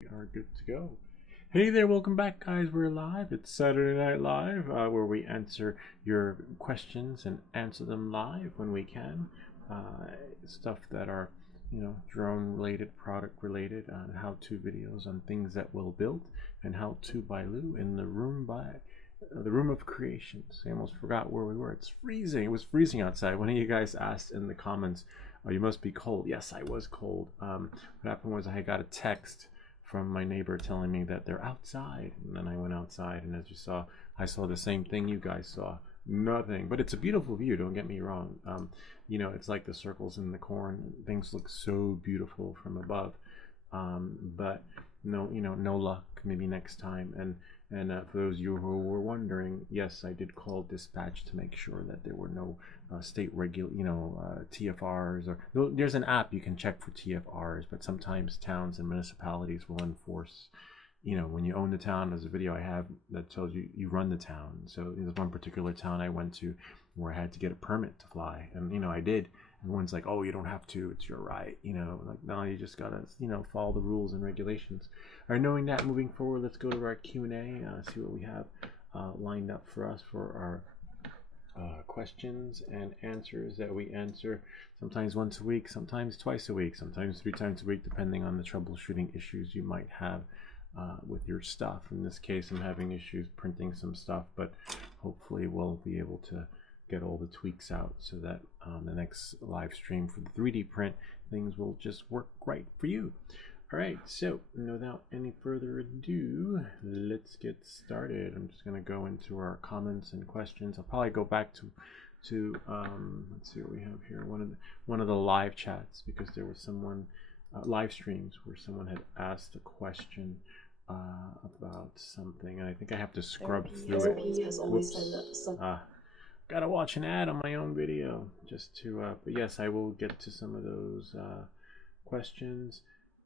We are good to go. Hey there, welcome back, guys. We're live. It's Saturday Night Live, where we answer your questions and answer them live when we can. Stuff that are, drone related, product related, how to videos on things that will build, and how to by Lou in the room of creations. I almost forgot where we were. It's freezing. It was freezing outside. One of you guys asked in the comments, "Oh, you must be cold." Yes, I was cold. What happened was I got a text from my neighbor telling me that they're outside, and then I went outside, and as you saw, I saw the same thing you guys saw. Nothing, but it's a beautiful view. Don't get me wrong. It's like the circles in the corn. Things look so beautiful from above, but no, no luck. Maybe next time. And for those of you who were wondering, yes, I did call dispatch to make sure that there were no state TFRs, or there's an app you can check for TFRs, but sometimes towns and municipalities will enforce. When you own the town, there's a video I have that tells you you run the town. So there's one particular town I went to where I had to get a permit to fly, and I did. Everyone's like, "Oh, you don't have to. It's your right." Like, no, you just gotta, follow the rules and regulations. All right, knowing that, moving forward, let's go to our Q&A, see what we have lined up for us for our questions and answers that we answer sometimes once a week, sometimes twice a week, sometimes 3 times a week, depending on the troubleshooting issues you might have with your stuff. In this case, I'm having issues printing some stuff, but hopefully we'll be able to get all the tweaks out so that the next live stream for the 3D print, things will just work right for you. All right, so without any further ado, let's get started. I'm just going to go into our comments and questions. I'll probably go back to let's see what we have here. One of the live chats, because there was someone live streams where someone had asked a question about something, and I think I have to scrub through it. Whoops. Gotta watch an ad on my own video just to but yes, I will get to some of those questions.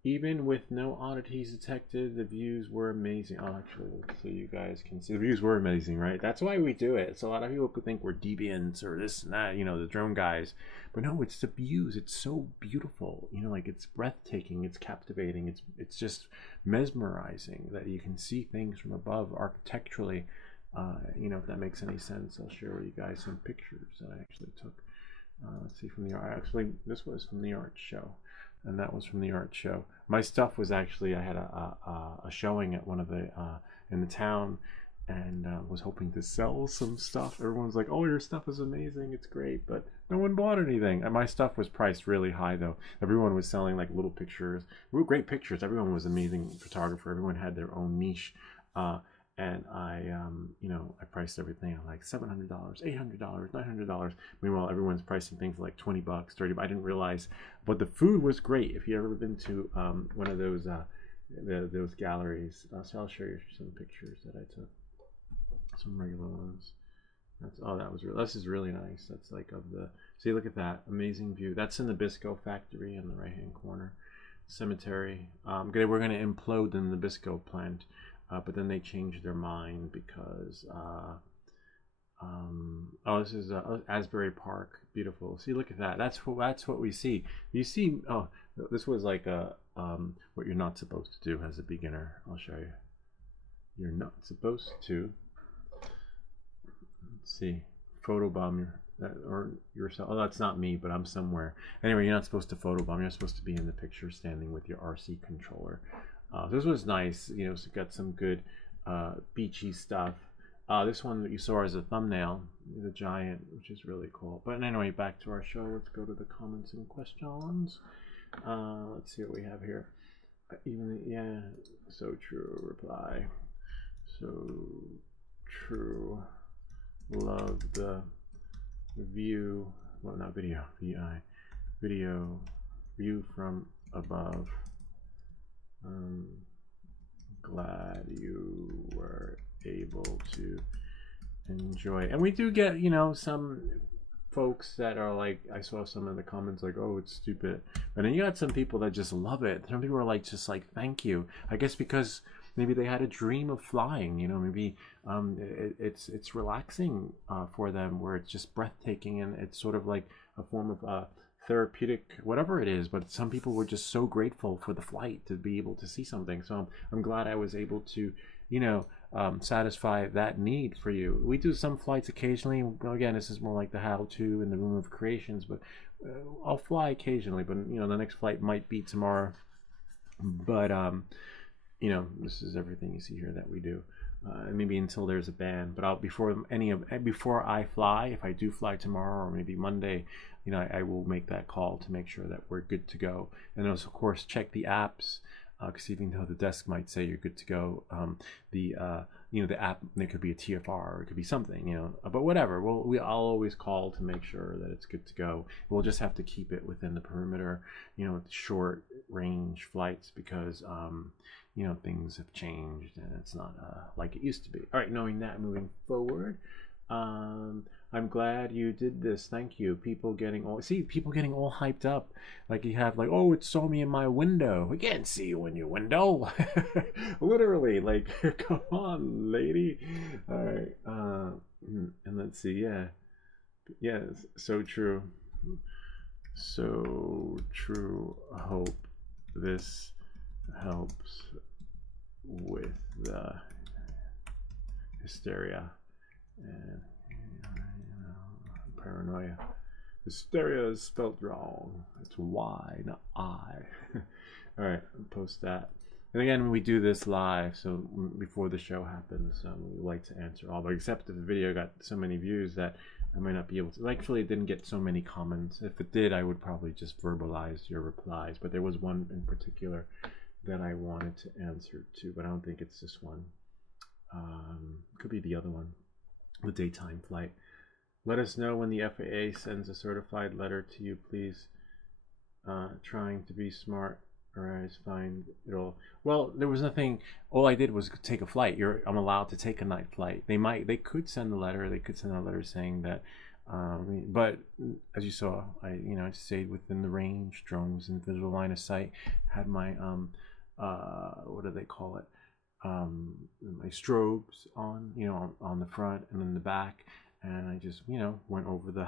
Even with no oddities detected, the views were amazing. Oh, actually, so you guys can see the views were amazing, right? That's why we do it. So a lot of people could think we're deviants or this and that, the drone guys, but no, it's the views. It's so beautiful, like it's breathtaking, it's captivating, it's just mesmerizing that you can see things from above architecturally. If that makes any sense. I'll share with you guys some pictures that I actually took. Let's see, from the art. Actually, this was from the art show, and that was from the art show. My stuff was actually, I had a showing at one of the in the town, and was hoping to sell some stuff. Everyone's like, "Oh, your stuff is amazing, it's great," but no one bought anything. And my stuff was priced really high, though. Everyone was selling like little pictures, great pictures. Everyone was an amazing photographer. Everyone had their own niche. And I priced everything at like $700, $800, $900. Meanwhile, everyone's pricing things like $20, 30. I didn't realize, but the food was great. If you ever been to one of those galleries, so I'll show you some pictures that I took, some regular ones. This is really nice. That's like of the, see, look at that amazing view. That's in the Nabisco factory in the right hand corner. Cemetery. We're gonna implode the Nabisco plant. But then they changed their mind because this is Asbury Park, beautiful. See, look at that. That's what we see. You see, this was like what you're not supposed to do as a beginner. I'll show you. You're not supposed to. Let's see, photobomb or yourself. Oh, that's not me, but I'm somewhere. Anyway, you're not supposed to photobomb. You're supposed to be in the picture, standing with your RC controller. This was nice, so got some good beachy stuff. This one that you saw as a thumbnail, the giant, which is really cool. But anyway, back to our show. Let's go to the comments and questions. Let's see what we have here. So true reply. So true. Love the view. Well, not video. Video view from above. Glad you were able to enjoy it. And we do get, some folks that are like, I saw some in the comments like, "Oh, it's stupid," but then you got some people that just love it. Some people are like, just like, "Thank you." I guess because maybe they had a dream of flying, maybe it's relaxing for them, where it's just breathtaking, and it's sort of like a form of therapeutic, whatever it is. But some people were just so grateful for the flight to be able to see something. So I'm glad I was able to, you know, satisfy that need for you. We do some flights occasionally. Well, again, this is more like the how-to in the room of creations, but I'll fly occasionally. But you know, the next flight might be tomorrow. But you know, this is everything you see here that we do. Maybe until there's a ban, but I'll before I fly, if I do fly tomorrow or maybe Monday, you know, I will make that call to make sure that we're good to go. And also, of course, check the apps, because even though the desk might say you're good to go, the you know, the app, it could be a TFR or it could be something, you know, but whatever. I'll always call to make sure that it's good to go. We'll just have to keep it within the perimeter, you know, with short range flights, because you know, things have changed and it's not like it used to be. All right, knowing that, moving forward, I'm glad you did this. Thank you. People getting all hyped up. Like you have like, oh, it saw me in my window. We can't see you in your window. Literally, like, come on, lady. All right. And let's see. Yeah. Yes. So true. So true. I hope this helps with the hysteria and, you know, paranoia. Hysteria is spelled wrong. It's Y, not I. All right, post that. And again, we do this live, so before the show happens, we like to answer all. But except that the video got so many views that I might not be able to. Actually, it didn't get so many comments. If it did, I would probably just verbalize your replies. But there was one in particular that I wanted to answer to, but I don't think it's this one. Could be the other one, the daytime flight. Let us know when the FAA sends a certified letter to you, please. Trying to be smart, or I find it all. Well, there was nothing. All I did was take a flight. I'm allowed to take a night flight. They could send a letter. They could send a letter saying that. But as you saw, I stayed within the range. Drone was in visual line of sight. Had my what do they call it? My strobes on, on the front and in the back, and I just, went over the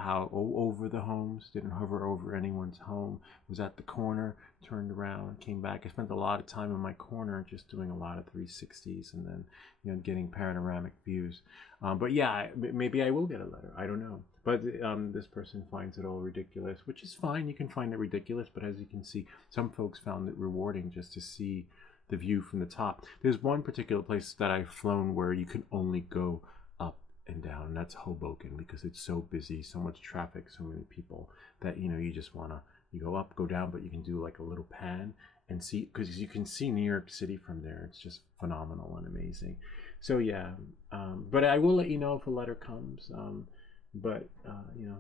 homes, didn't hover over anyone's home, was at the corner, turned around, came back. I spent a lot of time in my corner just doing a lot of 360s and then, getting panoramic views. But yeah, maybe I will get a letter. I don't know. But this person finds it all ridiculous, which is fine. You can find it ridiculous, but as you can see, some folks found it rewarding just to see the view from the top. There's one particular place that I've flown where you can only go up and down, and that's Hoboken, because it's so busy, so much traffic, so many people that you just want to, you go up, go down, but you can do like a little pan and see, because you can see New York City from there. It's just phenomenal and amazing. So yeah, but I will let you know if a letter comes. But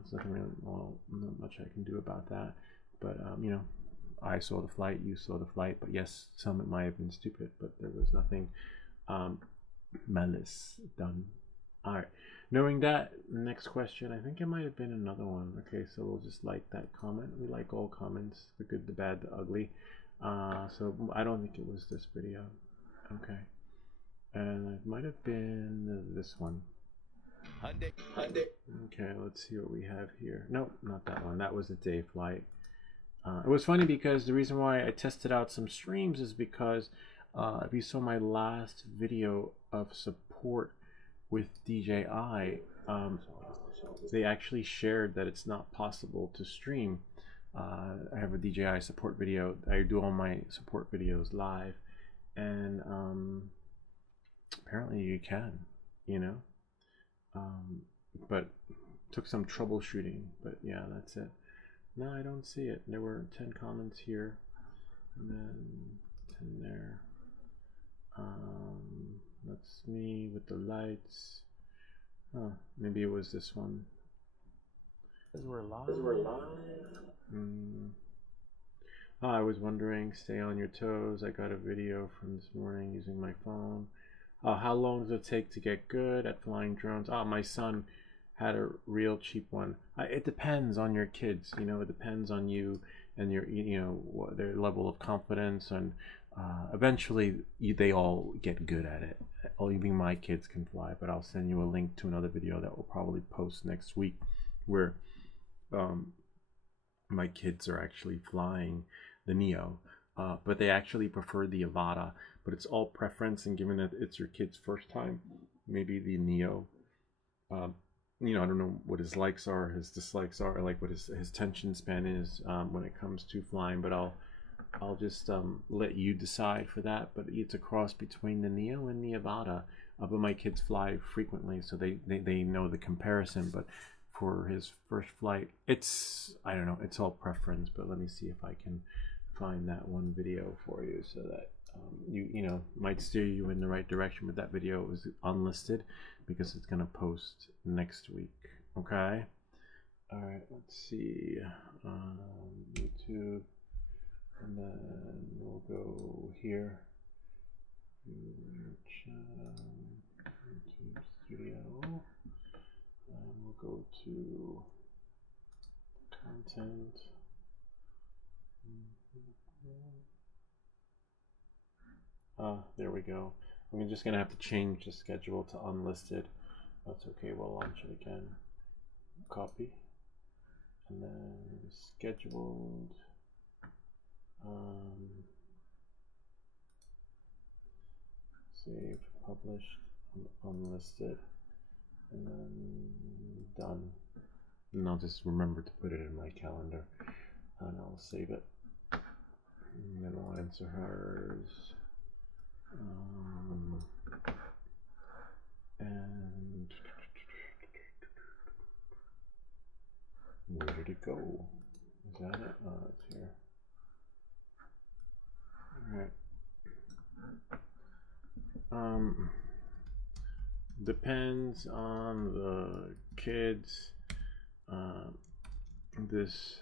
it's nothing really, not much I can do about that. But I saw the flight, you saw the flight, but yes, some it might have been stupid, but there was nothing malice done. All right, knowing that, next question, I think it might have been another one. Okay, so we'll just like that comment. We like all comments, the good, the bad, the ugly. So I don't think it was this video. Okay, and it might have been this one. Hyundai. Okay, let's see what we have here. Nope, not that one. That was a day flight. It was funny because the reason why I tested out some streams is because if you saw my last video of support with DJI, they actually shared that it's not possible to stream. I have a DJI support video. I do all my support videos live, and apparently you can, but took some troubleshooting. But yeah, that's it. No, I don't see it. There were 10 comments here, and then 10 there. That's me with the lights. Oh, maybe it was this one. Because we're live. Oh, I was wondering, stay on your toes. I got a video from this morning using my phone. How long does it take to get good at flying drones? My son had a real cheap one. It depends on your kids, it depends on you and your, their level of confidence, and eventually they all get good at it. Even my kids can fly, but I'll send you a link to another video that we'll probably post next week where my kids are actually flying the Neo, but they actually prefer the Avata. But it's all preference, and given that it's your kid's first time, maybe the Neo. Um, I don't know what his likes are, his dislikes are, or like what his tension span is when it comes to flying. But I'll just let you decide for that. But it's a cross between the Neo and the Avata. But my kids fly frequently, so they know the comparison. But for his first flight, I don't know, it's all preference. But let me see if I can find that one video for you so that you might steer you in the right direction. But that video is unlisted because it's gonna post next week. Okay. All right. Let's see. YouTube, and then we'll go here. YouTube Studio. And we'll go to content. There we go. I'm just gonna have to change the schedule to unlisted. That's okay. We'll launch it again. Copy, and then scheduled. Save, published, unlisted, and then done. And I'll just remember to put it in my calendar, and I'll save it. And then I'll answer hers. And where did it go? Is that it? Oh, it's here. All right. Depends on the kids. This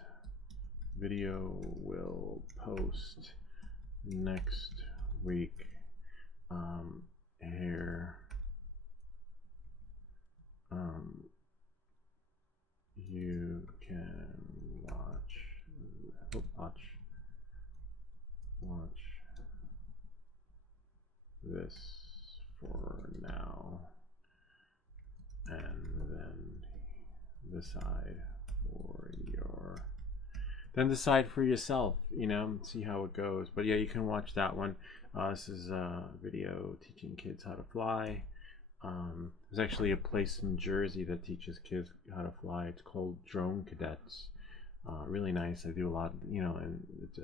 video will post next week. Here. You can watch this for now, and then decide for yourself, see how it goes. But yeah, you can watch that one. This is a video teaching kids how to fly. There's actually a place in Jersey that teaches kids how to fly. It's called Drone Cadets. Really nice. I do a lot, and it's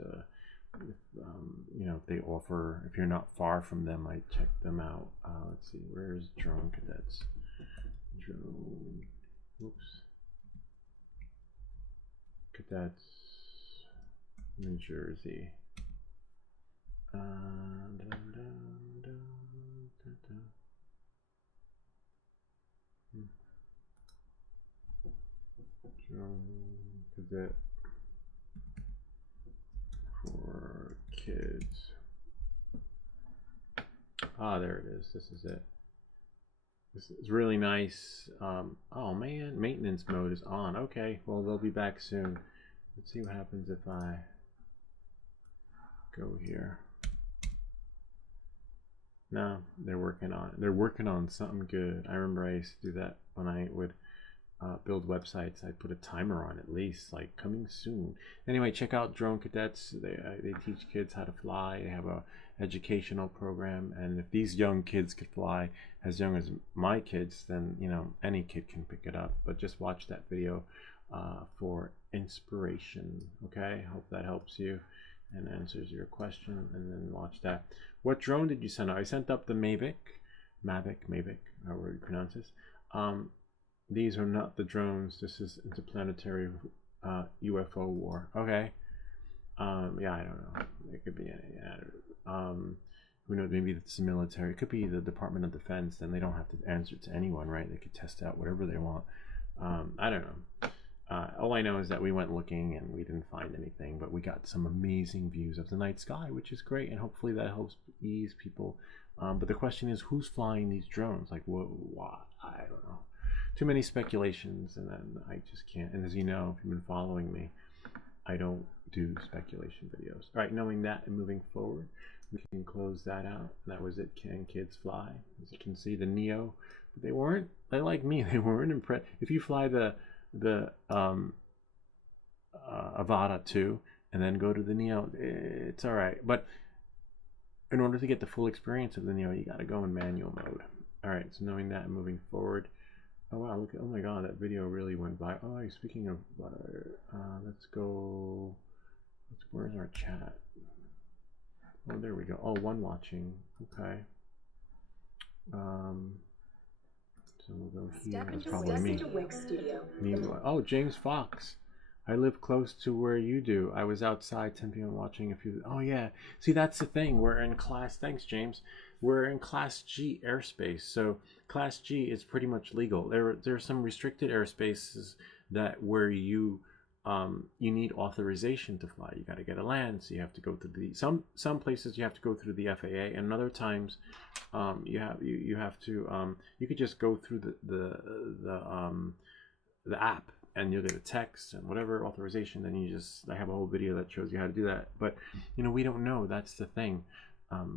if they offer, if you're not far from them, I check them out. Let's see, where's Drone Cadets? Cadets, New Jersey. Drone Cadet for kids. There it is. This is it. This is really nice. Oh man, maintenance mode is on. Okay, well, they'll be back soon. Let's see what happens if I go here. No, they're working on it. They're working on something good. I remember I used to do that when I would build websites. I'd put a timer on at least, like coming soon. Anyway, check out Drone Cadets. They teach kids how to fly. They have a educational program, and if these young kids could fly as young as my kids, then any kid can pick it up. But just watch that video for inspiration. Okay, hope that helps you and answers your question. And then watch that. What drone did you send out? I sent up the Mavic, however you pronounce this. These are not the drones. This is interplanetary UFO war. Okay. Yeah, I don't know. It could be any. Who knows? Maybe it's the military. It could be the Department of Defense. Then they don't have to answer to anyone, right? They could test out whatever they want. I don't know. All I know is that we went looking and we didn't find anything, but we got some amazing views of the night sky, which is great, and hopefully that helps ease people. But the question is, who's flying these drones? Like, why? I don't know. Too many speculations, and then I just can't. And as you know, if you've been following me, I don't do speculation videos. All right, knowing that and moving forward, we can close that out. That was it. Can kids fly? As you can see, the Neo, but they weren't. They like me. They weren't impressed. If you fly the Avata 2 and then go to the Neo. It's all right, but in order to get the full experience of the Neo, you got to go in manual mode. All right, so knowing that and moving forward. Oh wow, look, oh my god, that video really went by. Oh, speaking of let's go, where's our chat? Oh, there we go. Oh, one watching. Okay. So we'll go here. That's probably me. Oh, James Fox. I live close to where you do. I was outside 10 p.m. watching a few. Oh yeah. See, that's the thing. We're in class. Thanks, James. We're in Class G airspace. So Class G is pretty much legal. There's some restricted airspaces that where you need authorization to fly. You got to get a land, so you have to go through the some places you have to go through the FAA, and other times you have to you could just go through the app and you'll get a text and whatever authorization. Then I have a whole video that shows you how to do that. But we don't know. That's the thing.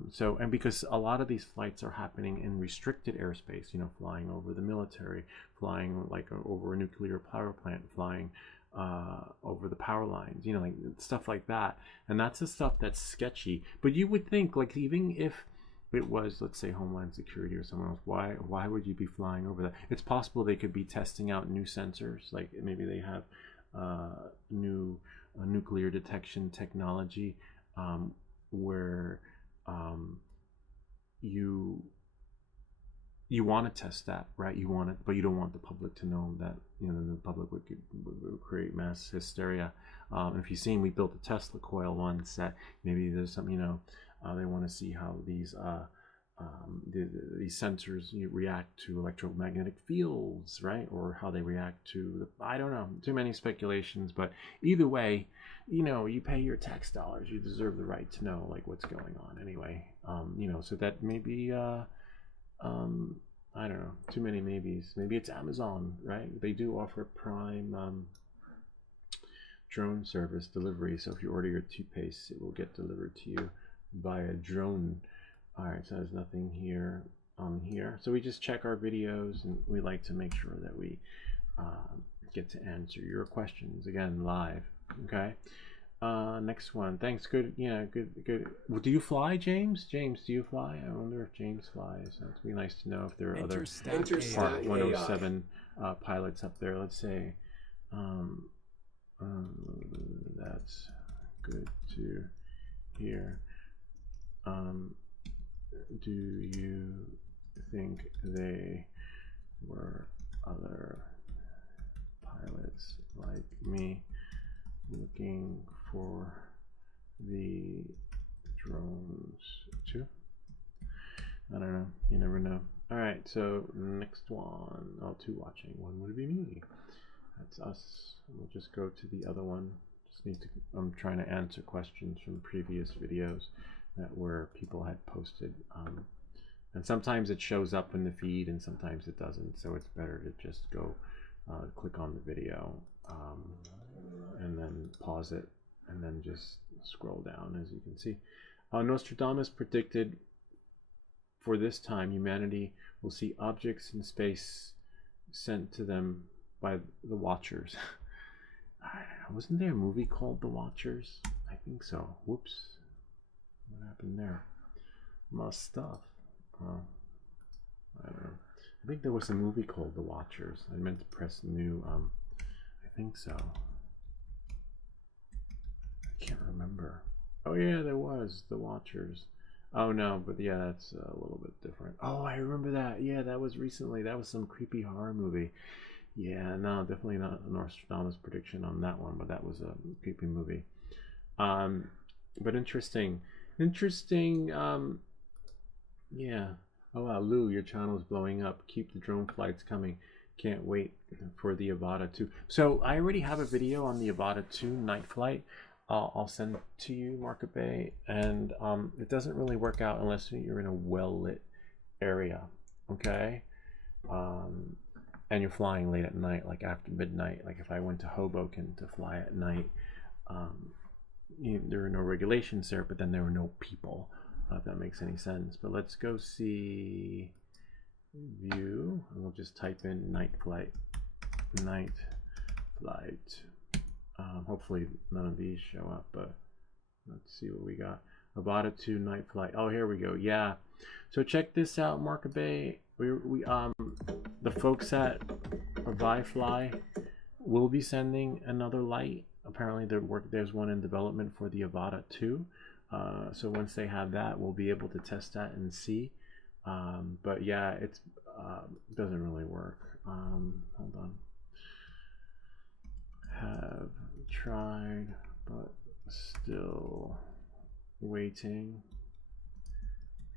So, and because a lot of these flights are happening in restricted airspace, flying over the military, flying like over a nuclear power plant, flying over the power lines, like stuff like that. And that's the stuff that's sketchy. But you would think, like, even if it was, let's say, Homeland Security or someone else, why would you be flying over that? It's possible they could be testing out new sensors, like maybe they have new nuclear detection technology where you want to test that, right? You want it, but you don't want the public to know that, the public would create mass hysteria. If you've seen, we built a Tesla coil once that maybe there's some, they want to see how these sensors react to electromagnetic fields, right? Or how they react to I don't know, too many speculations, but either way, you pay your tax dollars, you deserve the right to know like what's going on anyway. So that maybe I don't know, too many maybes. Maybe it's Amazon, right? They do offer Prime drone service delivery, so if you order your toothpaste, it will get delivered to you by a drone. All right, so there's nothing here on here. So we just check our videos, and we like to make sure that we get to answer your questions again live. Okay. Next one. Thanks. Good. Yeah. Good. Well, do you fly, James? James, do you fly? I wonder if James flies. It'd be nice to know if there are other Part 107 pilots up there. Let's say. That's good to hear. Do you think they were other pilots like me looking for the drones too? I don't know. You never know. All right. So next one. Oh, two watching. One would be me. That's us. We'll just go to the other one. Just need to. I'm trying to answer questions from previous videos that where people had posted. And sometimes it shows up in the feed, and sometimes it doesn't. So it's better to just go click on the video and then pause it, and then just scroll down, as you can see. Nostradamus predicted for this time humanity will see objects in space sent to them by the Watchers. Wasn't there a movie called The Watchers? I think so. Whoops. What happened there? My stuff. Oh, I don't know. I think there was a movie called The Watchers. I meant to press new. I think so. I can't remember. Oh yeah, there was The Watchers. Oh no, but yeah, that's a little bit different. Oh, I remember that. Yeah, that was recently. That was some creepy horror movie. Yeah, no, definitely not a Nostradamus prediction on that one, but that was a creepy movie. But interesting. Yeah. Oh wow, Lou, your channel is blowing up. Keep the drone flights coming. Can't wait for the Avata 2. So I already have a video on the Avata 2 night flight. I'll send it to you, Market Bay, and it doesn't really work out unless you're in a well-lit area, okay? And you're flying late at night, like after midnight. Like if I went to Hoboken to fly at night, there were no regulations there, but then there were no people, if that makes any sense. But let's go see view, and we'll just type in night flight. Hopefully none of these show up, but let's see what we got. Avata 2 night flight. Oh, here we go. Yeah. So check this out, Marka Bay. We the folks at Avifly will be sending another light. Apparently there's one in development for the Avata 2. So once they have that, we'll be able to test that and see. But yeah, it doesn't really work. Hold on. Have tried, but still waiting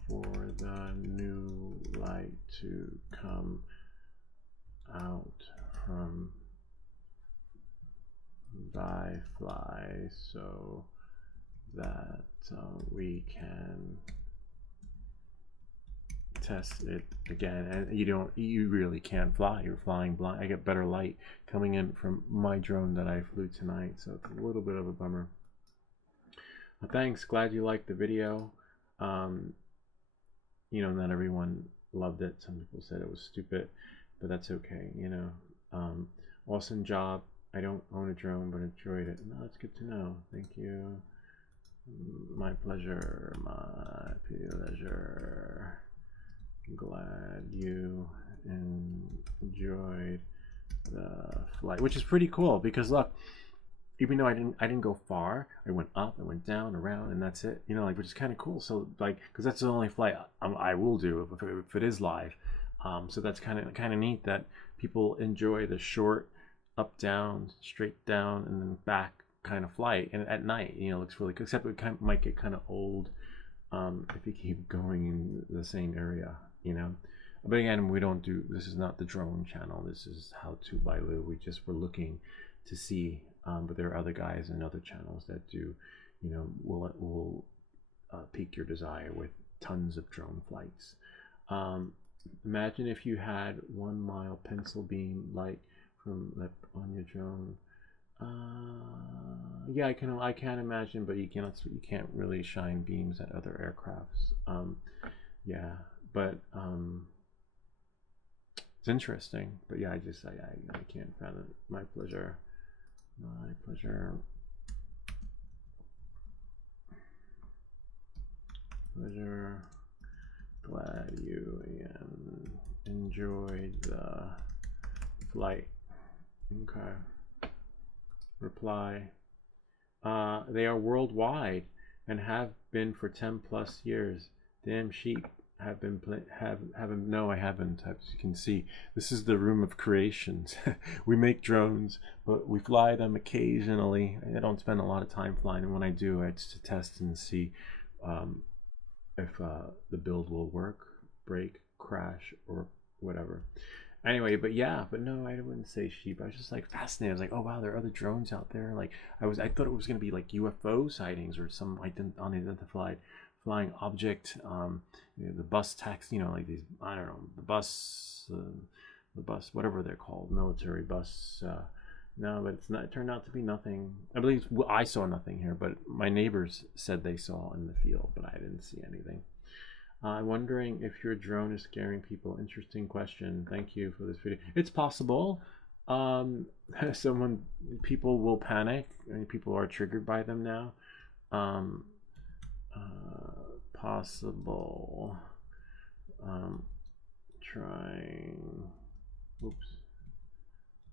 for the new light to come out from Avifly so that we can test it again. And you really can't fly. You're flying blind. I get better light coming in from my drone that I flew tonight, so it's a little bit of a bummer. Well, thanks. Glad you liked the video. You know, not everyone loved it. Some people said it was stupid, but that's okay. You know, awesome job. I don't own a drone, but enjoyed it. No, that's good to know. Thank you. My pleasure. My pleasure. Glad you enjoyed the flight, which is pretty cool because look, even though I didn't go far, I went up, I went down, around, and that's it. You know, like, which is kind of cool. So like, because that's the only flight I will do if it is live. So that's kind of neat that people enjoy the short up, down, straight down, and then back kind of flight. And at night, you know, looks really good. Except it might get kind of old if you keep going in the same area, you know. But again, we don't do, this is not the drone channel. This is How To by Lou. We just were looking to see, but there are other guys and other channels that do, you know, will pique your desire with tons of drone flights. Imagine if you had 1 mile pencil beam light from on your drone. Yeah, I can imagine, but you can't really shine beams at other aircrafts. Yeah, but it's interesting. But yeah, I can't fathom it. My pleasure. My pleasure. Pleasure. Glad you enjoyed the flight. Okay. Reply. They are worldwide and have been for 10+ years. Damn sheep have been no, I haven't. As you can see, this is the room of creations. We make drones, but we fly them occasionally. I don't spend a lot of time flying, and when I do, it's to test and see if the build will work, break, crash, or whatever. Anyway, but yeah, but no, I wouldn't say sheep. I was just like fascinated. I was like, oh wow, there are other drones out there. Like I thought it was gonna be like UFO sightings or some unidentified flying object. You know, the bus taxi, you know, like these, I don't know, the bus, whatever they're called, military bus. No, but it's not. It turned out to be nothing. I believe I saw nothing here, but my neighbors said they saw in the field, but I didn't see anything. I'm wondering if your drone is scaring people. Interesting question. Thank you for this video. It's possible. People will panic. I mean, people are triggered by them now. Possible.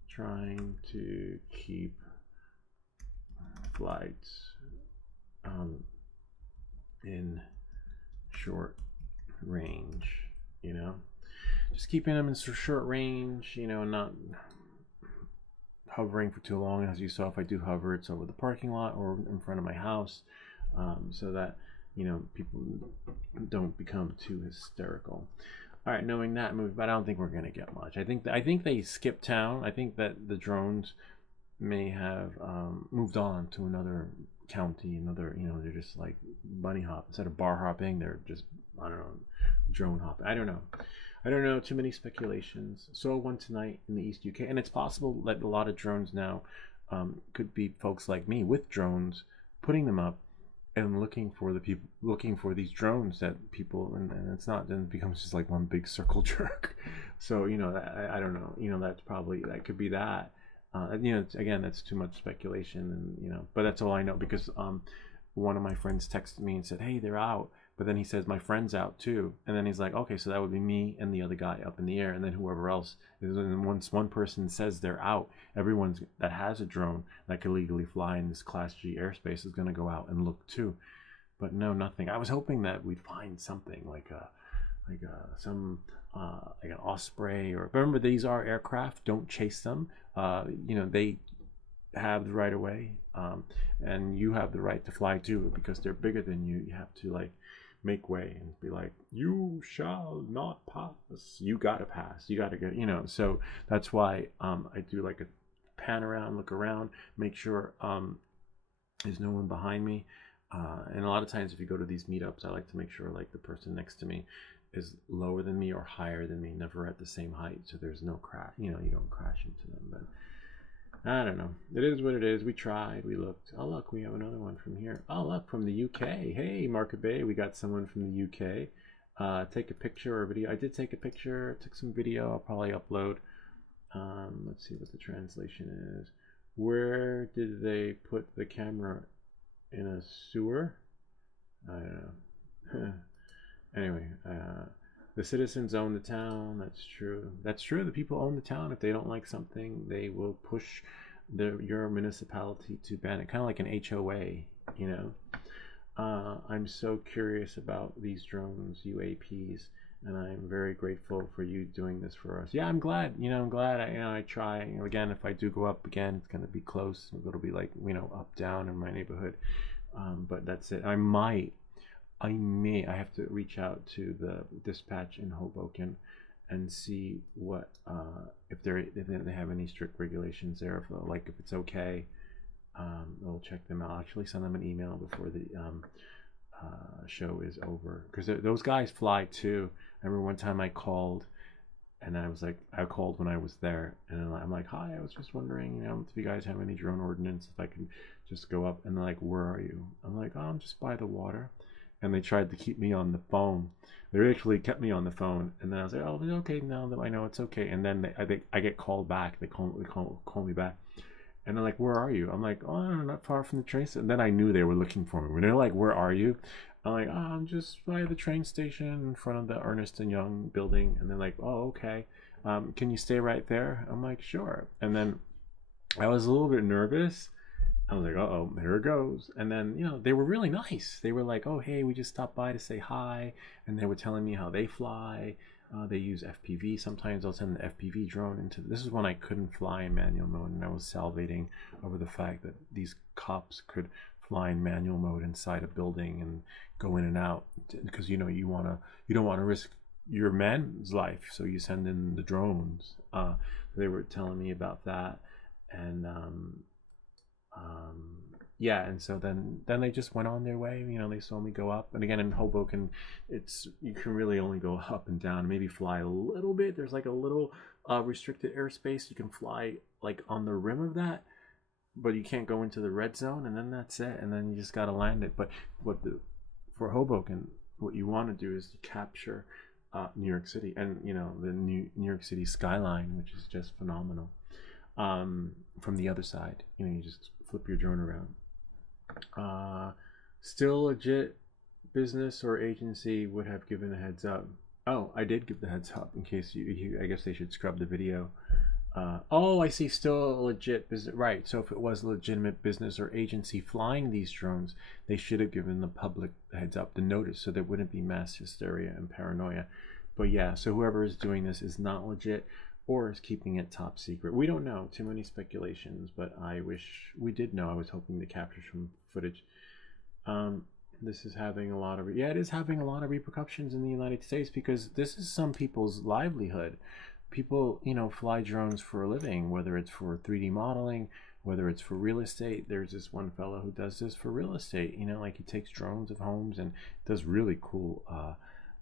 Trying to keep flights in short range, you know, just keeping them in short range, you know, not hovering for too long. As you saw, if I do hover, it's over the parking lot or in front of my house, so that, you know, people don't become too hysterical. All right, knowing that move, but I don't think we're gonna get much. I think they skipped town. I think that the drones may have moved on to another county, another, you know, they're just like bunny hop instead of bar hopping. They're just, I don't know, drone hopping. I don't know. Too many speculations. Saw one tonight in the East UK, and it's possible that a lot of drones now could be folks like me with drones, putting them up and looking for these drones that people, and it's not, then it becomes just like one big circle jerk. So, you know, I don't know, you know, that could be that. You know, again, that's too much speculation, and you know, but that's all I know because one of my friends texted me and said, "Hey, they're out." But then he says my friend's out too, and then he's like, "Okay, so that would be me and the other guy up in the air, and then whoever else." And once one person says they're out, everyone that has a drone that could legally fly in this Class G airspace is going to go out and look too. But no, nothing. I was hoping that we'd find something like some like an Osprey, or remember, these are aircraft. Don't chase them. You know, they have the right of way, and you have the right to fly too, because they're bigger than you. You have to like make way and be like, you shall not pass. You gotta pass. You gotta get, you know. So that's why I do like a pan around, look around, make sure there's no one behind me. And a lot of times if you go to these meetups, I like to make sure like the person next to me is lower than me or higher than me, never at the same height, so there's no crash, you know, you don't crash into them. But I don't know. It is what it is. We tried. We looked. Oh, look, we have another one from here. Oh, look, from the UK. Hey, Market Bay, we got someone from the UK. Take a picture or video. I did take a picture, took some video. I'll probably upload. Let's see what the translation is. Where did they put the camera? In a sewer? I don't know. Anyway, the citizens own the town. That's true. That's true. The people own the town. If they don't like something, they will push your municipality to ban it. Kind of like an HOA, you know. I'm so curious about these drones, UAPs, and I'm very grateful for you doing this for us. Yeah, I'm glad. You know, I'm glad. I try. You know, again, if I do go up again, it's gonna be close. It'll be like, you know, up down in my neighborhood. But that's it. I have to reach out to the dispatch in Hoboken and see what if they have any strict regulations there. If it's okay, we'll check them out. I'll actually send them an email before the show is over, because those guys fly too. I remember one time I called, and I called when I was there, and I'm like, "Hi, I was just wondering, you know, if you guys have any drone ordinance, if I can just go up." And they're like, "Where are you?" I'm like, "Oh, I'm just by the water." And they tried to keep me on the phone. They actually kept me on the phone, and then I was like, "Oh, okay, now that I know it's okay." And then I get called back. They call me back, and they're like, "Where are you?" I'm like, "Oh, I'm not far from the train station." And then I knew they were looking for me. When they're like, "Where are you?" I'm like, "Oh, I'm just by the train station in front of the Ernest and Young building." And they're like, "Oh, okay. Can you stay right there?" I'm like, "Sure." And then I was a little bit nervous. I was like, "Uh-oh, here it goes." And then, you know, they were really nice. They were like, "Oh, hey, we just stopped by to say hi." And they were telling me how they fly. They use FPV. Sometimes I'll send the FPV drone into. This is when I couldn't fly in manual mode, and I was salivating over the fact that these cops could fly in manual mode inside a building and go in and out, because you know you don't want to risk your man's life, so you send in the drones. They were telling me about that, and um, yeah, and so then they just went on their way. You know, they saw me go up, and again in Hoboken, you can really only go up and down, maybe fly a little bit. There's like a little restricted airspace. You can fly like on the rim of that, but you can't go into the red zone, and then that's it. And then you just gotta land it. But for Hoboken, what you want to do is to capture New York City, and you know the New York City skyline, which is just phenomenal. From the other side, you know, you just flip your drone around. Still legit business or agency would have given a heads up. Oh, I did give the heads up in case I guess they should scrub the video. Oh, I see. Still a legit business, right? So if it was a legitimate business or agency flying these drones, they should have given the public the heads up, the notice, so there wouldn't be mass hysteria and paranoia. But yeah, so whoever is doing this is not legit, or is keeping it top secret. We don't know. Too many speculations, but I wish we did know. I was hoping to capture some footage. This is having a lot of it is having a lot of repercussions in the United States, because this is some people's livelihood. People, you know, fly drones for a living, whether it's for 3D modeling, whether it's for real estate. There's this one fellow who does this for real estate. You know, like he takes drones of homes and does really cool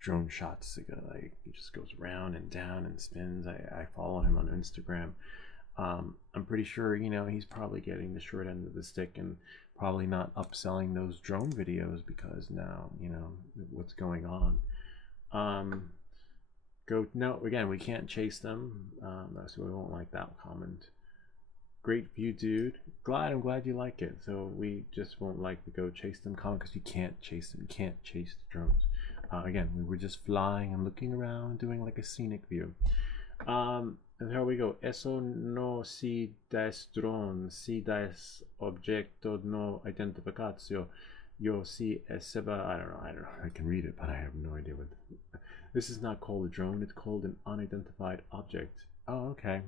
drone shots. Like he just goes around and down and spins. I follow him on Instagram. I'm pretty sure, you know, he's probably getting the short end of the stick and probably not upselling those drone videos, because now, you know, what's going on. No, again, we can't chase them, so we won't like that comment. Great view, dude. I'm glad you like it. So we just won't like to go chase them common because you can't chase them. You can't chase the drones. Again, we were just flying and looking around, doing like a scenic view. And here we go. Eso no si das drone, si das objeto no identificatio. Yo si eseba. I don't know. I can read it, but I have no idea what. This is not called a drone. It's called an unidentified object. Oh, okay.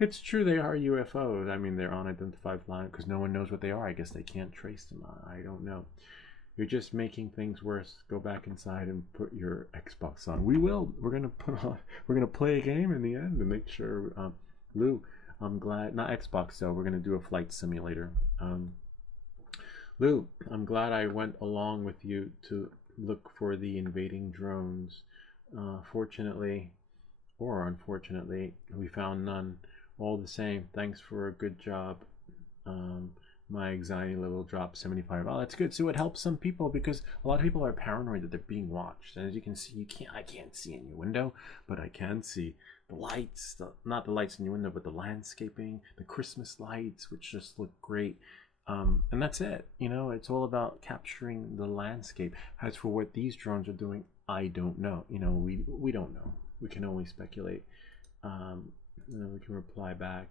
It's true they are UFOs. I mean, they're unidentified flying because no one knows what they are. I guess they can't trace them. I don't know. You're just making things worse. Go back inside and put your Xbox on. We will. We're gonna put on. We're gonna play a game in the end and make sure. Lou, I'm glad. Not Xbox though. We're gonna do a flight simulator. Lou, I'm glad I went along with you to look for the invading drones. Fortunately, or unfortunately, we found none. All the same, thanks for a good job. My anxiety level dropped 75. Oh, that's good. So it helps some people because a lot of people are paranoid that they're being watched. And as you can see, I can't see in your window, but I can see the lights, not the lights in your window, but the landscaping, the Christmas lights, which just look great. And that's it. You know, it's all about capturing the landscape. As for what these drones are doing, I don't know. You know, we don't know. We can only speculate. And then we can reply back.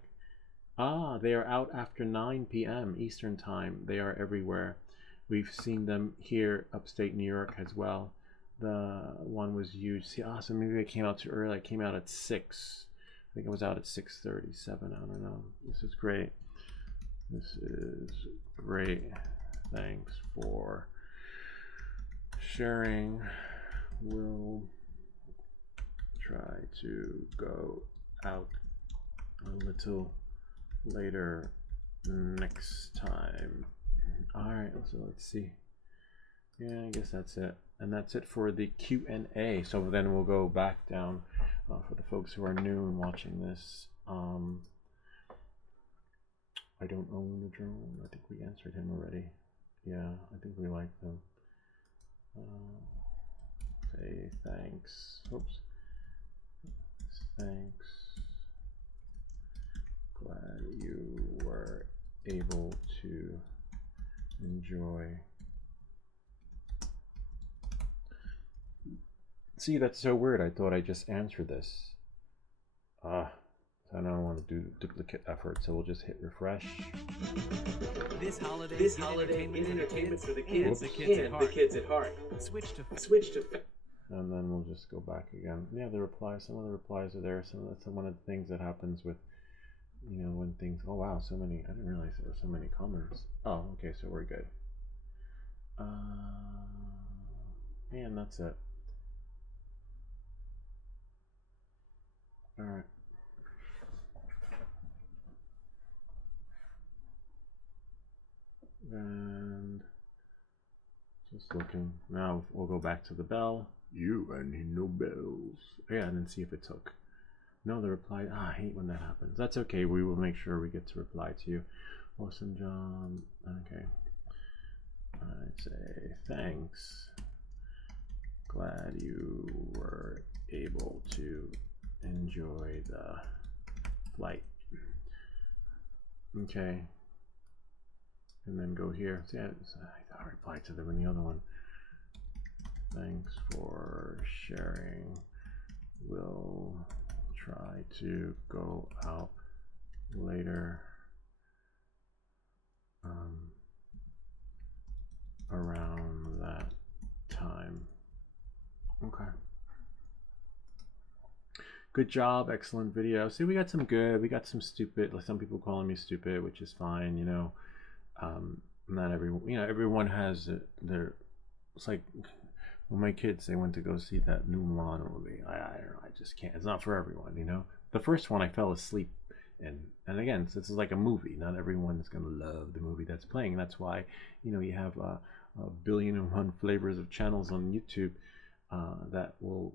Ah, they are out after 9 p.m. Eastern time. They are everywhere. We've seen them here upstate New York as well. The one was huge. See, so maybe I came out too early. I came out at 6. I think I was out at 6:37. I don't know. This is great. This is great. Thanks for sharing. We'll try to go out a little later next time. All right, so let's see. Yeah, I guess that's it. And that's it for the Q&A. So then we'll go back down for the folks who are new and watching this. I don't own a drone. I think we answered him already. Yeah, I think we like them. Say thanks. Oops. Thanks. Glad you were able to enjoy. See, that's so weird. I thought I just answered this. I don't want to do duplicate effort, so we'll just hit refresh. This holiday is entertainment for the kids. Oops. The kids at heart. Switch to. And then we'll just go back again. Yeah, the replies. Some of the replies are there. That's one of the things that happens with, you know, when things. Oh wow, so many. I didn't realize there were so many comments. Oh, okay, so we're good. And that's it. All right. And just looking. Now we'll go back to the bell. You and no bells. Yeah, and then see if it took. No, the reply. I hate when that happens. That's okay. We will make sure we get to reply to you. Awesome, John. Okay. I'd say thanks. Glad you were able to enjoy the flight. Okay. And then go here. See, I replied to them in the other one. Thanks for sharing. We'll try to go out later around that time. Okay. Good job, excellent video. See, we got some good, we got some stupid, like some people calling me stupid, which is fine, you know. Not everyone, you know, everyone has their, it's like, well, my kids, they went to go see that new Mulan movie. I don't know, I just can't, it's not for everyone, you know. The first one I fell asleep in, and again, this is like a movie, not everyone's gonna love the movie that's playing. That's why, you know, you have a 1,000,001 flavors of channels on YouTube that will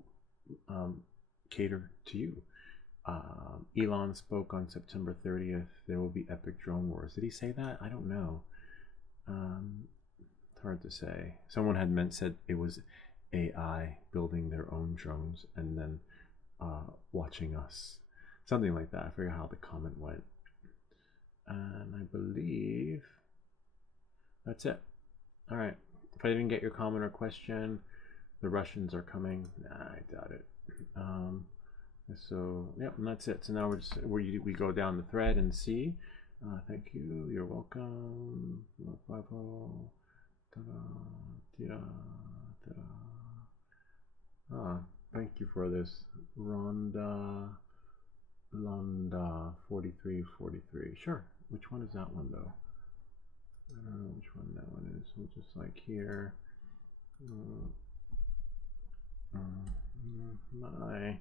cater to you. Elon spoke on September 30th. There will be epic drone wars. Did he say that? I don't know. It's hard to say. Someone had said it was AI building their own drones and then watching us. Something like that. I forget how the comment went. And I believe that's it. All right. If I didn't get your comment or question, the Russians are coming. Nah, I doubt it. So yep, and that's it. So now we go down the thread and see. Thank you. You're welcome. Thank you for this, Rhonda Londa 4343. Sure. Which one is that one though? I don't know which one that one is. We'll just like here. My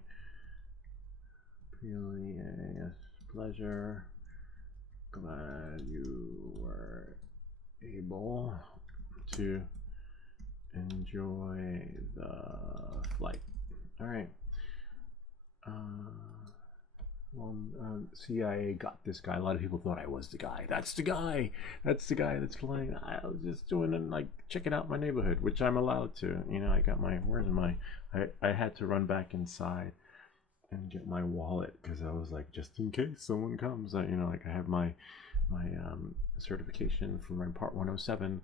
Peleus pleasure. Glad you were able to enjoy the flight. All right. CIA got this guy. A lot of people thought I was the guy. That's the guy. That's the guy that's flying. I was just doing it, like checking out my neighborhood, which I'm allowed to. You know, I got my. Where's my? I had to run back inside and get my wallet because I was like, just in case someone comes. You know, like I have my certification for my Part 107.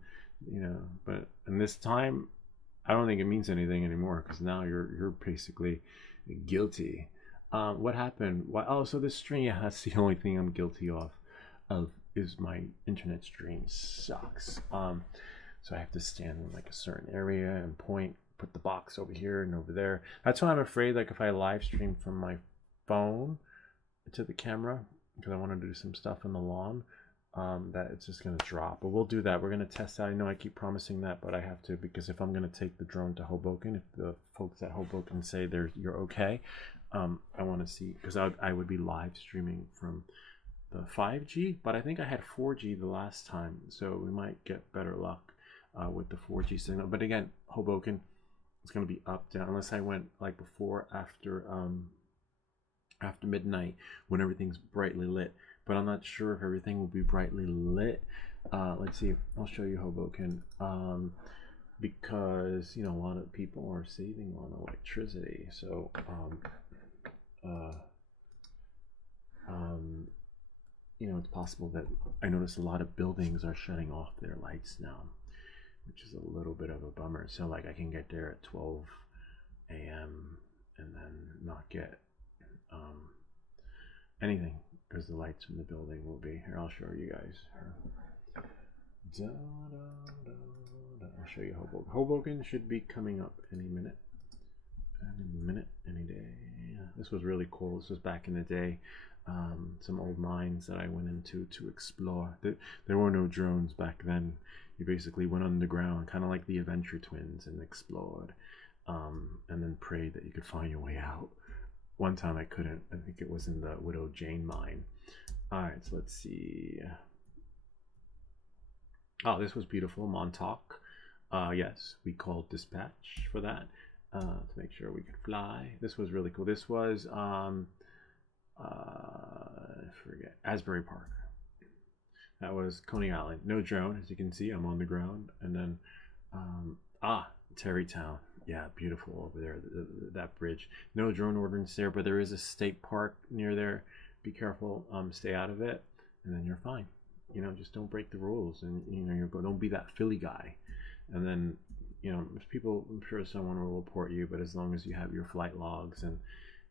You know, but in this time, I don't think it means anything anymore because now you're basically guilty. What happened? Why? Oh, so this stream, yeah, that's the only thing I'm guilty of is my internet stream sucks. So I have to stand in like a certain area and point, put the box over here and over there. That's why I'm afraid, like if I live stream from my phone to the camera, because I want to do some stuff on the lawn, that it's just going to drop. But we'll do that. We're going to test that. I know I keep promising that, but I have to, because if I'm going to take the drone to Hoboken, if the folks at Hoboken say you're okay, I want to see, because I would be live streaming from the 5G, but I think I had 4G the last time, so we might get better luck with the 4G signal. But again, Hoboken is going to be up, down, unless I went like before, after midnight when everything's brightly lit. But I'm not sure if everything will be brightly lit. Let's see. I'll show you Hoboken. Because you know a lot of people are saving on electricity, so you know, it's possible that I notice a lot of buildings are shutting off their lights now, which is a little bit of a bummer. So like I can get there at 12 a.m. and then not get anything because the lights in the building will be here. I'll show you guys. I'll show you Hoboken. Hoboken should be coming up any minute. Any day. Yeah, this was really cool. This was back in the day. Some old mines that I went into to explore. There were no drones back then. You basically went underground, kind of like the Adventure Twins, and explored, and then prayed that you could find your way out. One time I couldn't. I think it was in the Widow Jane mine. All right, so let's see. Oh, this was beautiful. Montauk. Yes, we called dispatch for that to make sure we could fly. This was really cool. This was I forget, Asbury Park. That was Coney Island. No drone, as you can see. I'm on the ground. And then Terrytown. Yeah, beautiful over there, that bridge. No drone ordinance there, but there is a state park near there. Be careful, stay out of it, and then you're fine. You know, just don't break the rules, and you know, don't be that Philly guy. And then, you know, if people, I'm sure someone will report you, but as long as you have your flight logs and,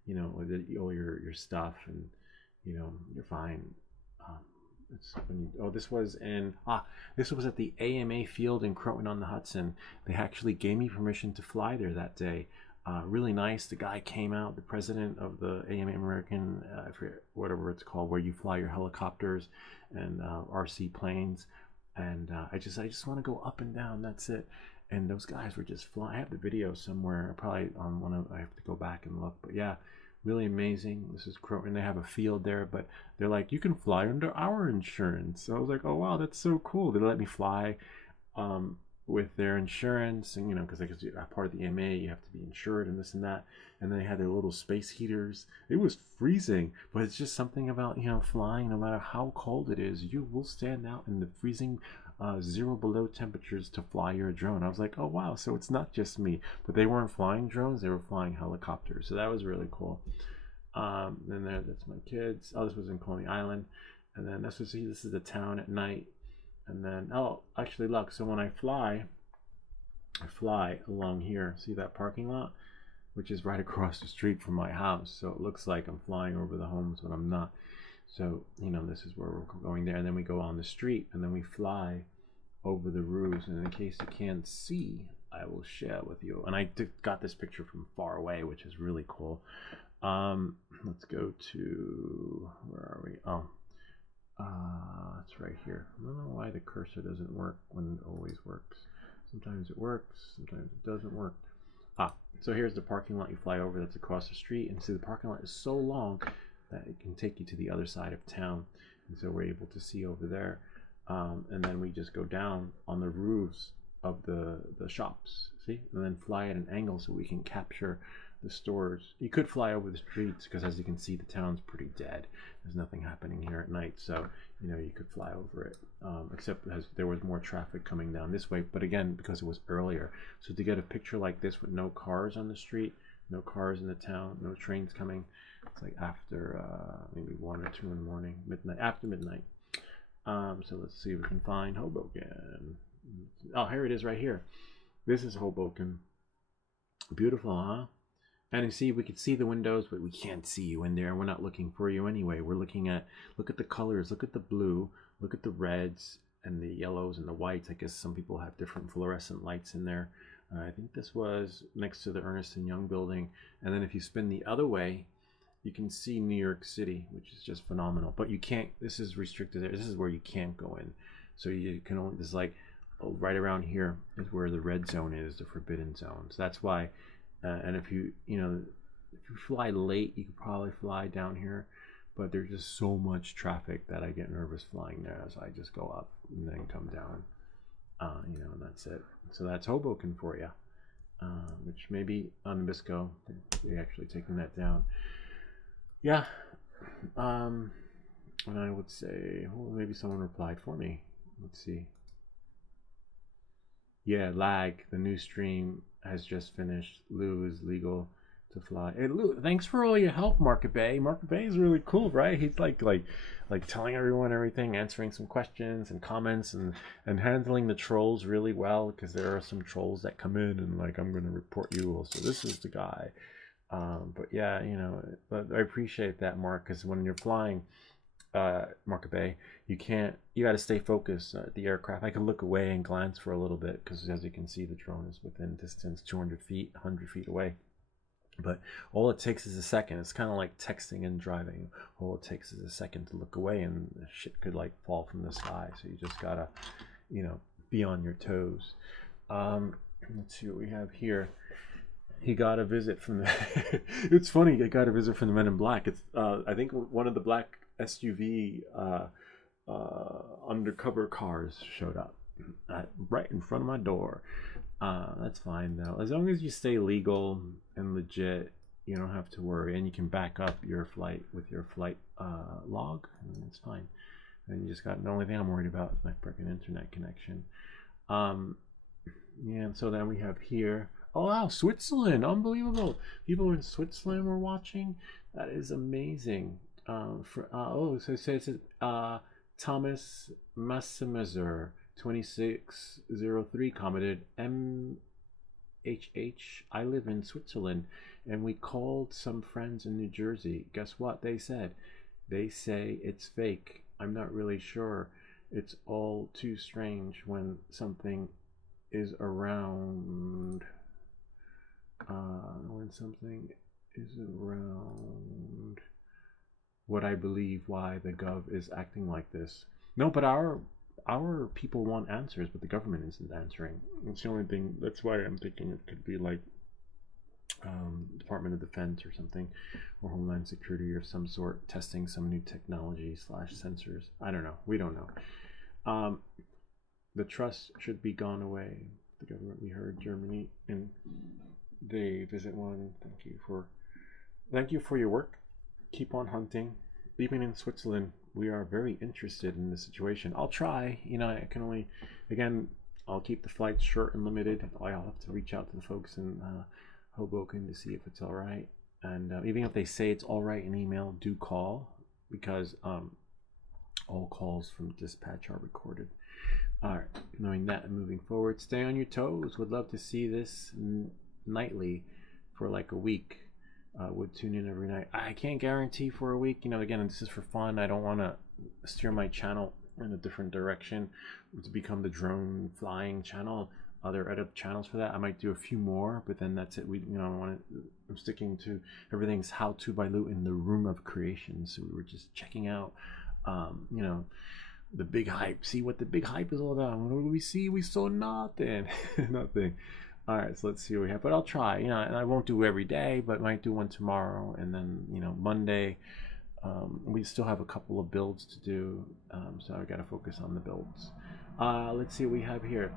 you know, all your stuff, and you know, you're fine. This was this was at the AMA field in Croton-on-the-Hudson. They actually gave me permission to fly there that day. Really nice. The guy came out, the president of the AMA American, whatever it's called, where you fly your helicopters and RC planes. And I just want to go up and down. That's it. And those guys were just flying. I have the video somewhere. Probably on I have to go back and look. But yeah, really amazing. This is Croton. They have a field there, but they're like, you can fly under our insurance. So I was like, oh wow, that's so cool. They let me fly with their insurance, and you know, because you're part of the AMA, you have to be insured and this and that. And then they had their little space heaters. It was freezing, but it's just something about, you know, flying. No matter how cold it is, you will stand out in the freezing 0 below temperatures to fly your drone. I was like, oh wow, so it's not just me. But they weren't flying drones, they were flying helicopters, so that was really cool. Then that's my kids. Oh, this was in Coney Island. And then that's what see. This is the town at night. And then oh, actually look. So when I fly along here. See that parking lot, which is right across the street from my house. So it looks like I'm flying over the homes, but I'm not. So you know, this is where we're going there, and then we go on the street, and then we fly over the roofs. And in case you can't see, I will share with you. And I got this picture from far away, which is really cool. Let's go to, where are we? Oh, it's right here. I don't know why the cursor doesn't work when it always works. Sometimes it works, sometimes it doesn't work. So here's the parking lot you fly over. That's across the street. And see, the parking lot is so long that it can take you to the other side of town. And so we're able to see over there. And then we just go down on the roofs of the shops, see, and then fly at an angle so we can capture the stores. You could fly over the streets because, as you can see, the town's pretty dead. There's nothing happening here at night, so you know you could fly over it, except as there was more traffic coming down this way. But again, because it was earlier, so to get a picture like this with no cars on the street, no cars in the town, no trains coming, it's like after maybe 1 or 2 in the morning, midnight, after midnight. So let's see if we can find Hoboken. Oh, here it is right here. This is Hoboken. Beautiful, huh? And you see, we could see the windows, but we can't see you in there. We're not looking for you anyway. We're looking at, look at the colors, look at the blue, look at the reds and the yellows and the whites. I guess some people have different fluorescent lights in there. I think this was next to the Ernest & Young building. And then if you spin the other way, you can see New York City, which is just phenomenal. But you can't, this is restricted there. This is where you can't go in. So you can only, this is like, right around here is where the red zone is, the forbidden zone. So that's why, and if you fly late, you could probably fly down here, but there's just so much traffic that I get nervous flying there, so I just go up and then come down, and that's it. So that's Hoboken for you, which maybe on Nabisco, they're actually taking that down. Yeah, and I would say, well, maybe someone replied for me. Let's see. Yeah, lag. The new stream has just finished. Lou is legal to fly. Hey, Lou, thanks for all your help, Market Bay. Market Bay is really cool, right? He's like telling everyone everything, answering some questions and comments, and handling the trolls really well, because there are some trolls that come in and like, I'm going to report you. Also, this is the guy. But yeah, but I appreciate that, Mark, because when you're flying Market Bay, you got to stay focused at the aircraft. I could look away and glance for a little bit, because as you can see, the drone is within distance 200 feet, 100 feet away. But all it takes is a second. It's kind of like texting and driving. All it takes is a second to look away, and the shit could like fall from the sky. So you just gotta, be on your toes. Let's see what we have here. He got a visit from the it's funny, I got a visit from the Men in Black. It's I think one of the black SUV undercover cars showed up right in front of my door. That's fine though, as long as you stay legal and legit. You don't have to worry, and you can back up your flight with your flight log, and it's fine. And you just got, the only thing I'm worried about is my freaking internet connection. Yeah, and so then we have here, oh wow, Switzerland, unbelievable. People in Switzerland were watching. That is amazing. So it says Thomas Massimizer 2603 commented, MHH, I live in Switzerland, and we called some friends in New Jersey. Guess what they said? They say it's fake. I'm not really sure. It's all too strange when something is around. When something is around what I believe why the gov is acting like this. No, but our people want answers, but the government isn't answering. It's the only thing. That's why I'm thinking it could be like Department of Defense or something, or Homeland Security or some sort, testing some new technology / sensors. I don't know. We don't know. The trust should be gone away. The government, we heard Germany, and they visit one. Thank you for your work. Keep on hunting. Even in Switzerland, we are very interested in the situation. I'll try. I can only, again, I'll keep the flights short and limited. I'll have to reach out to the folks in Hoboken to see if it's all right. And even if they say it's all right in email, do call, because All calls from dispatch are recorded. All right, knowing that and moving forward, stay on your toes. Would love to see this nightly for like a week. Would tune in every night. I can't guarantee for a week. Again, this is for fun. I don't want to steer my channel in a different direction to become the drone flying channel. There are other channels for that. I might do a few more, but then that's it. I'm sticking to everything's how to by Lou in the room of creation. So we were just checking out, the big hype. See what the big hype is all about. What do we see? We saw nothing. Nothing. All right, so let's see what we have. But I'll try, and I won't do every day, but might do one tomorrow, and then Monday. We still have a couple of builds to do, so I got to focus on the builds. Let's see what we have here.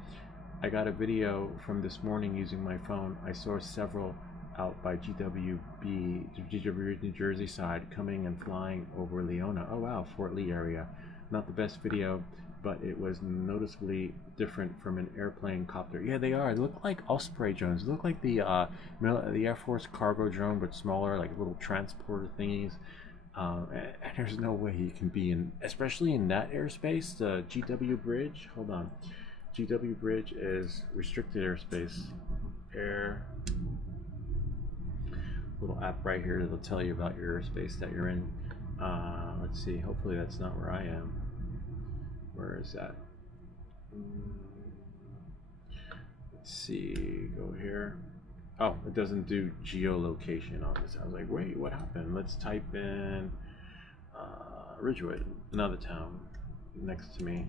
I got a video from this morning using my phone. I saw several out by GW New Jersey side coming and flying over Leona. Oh wow, Fort Lee area. Not the best video, but it was noticeably different from an airplane copter. Yeah, they are. They look like Osprey drones. They look like the Air Force cargo drone, but smaller, like little transporter thingies. And there's no way you can be in, especially in that airspace. The GW Bridge. Hold on. GW Bridge is restricted airspace. Little app right here that'll tell you about your airspace that you're in. Let's see. Hopefully that's not where I am. Where is that? Let's see. Go here. Oh, it doesn't do geolocation on this. I was like, wait, what happened? Let's type in Ridgewood, another town next to me.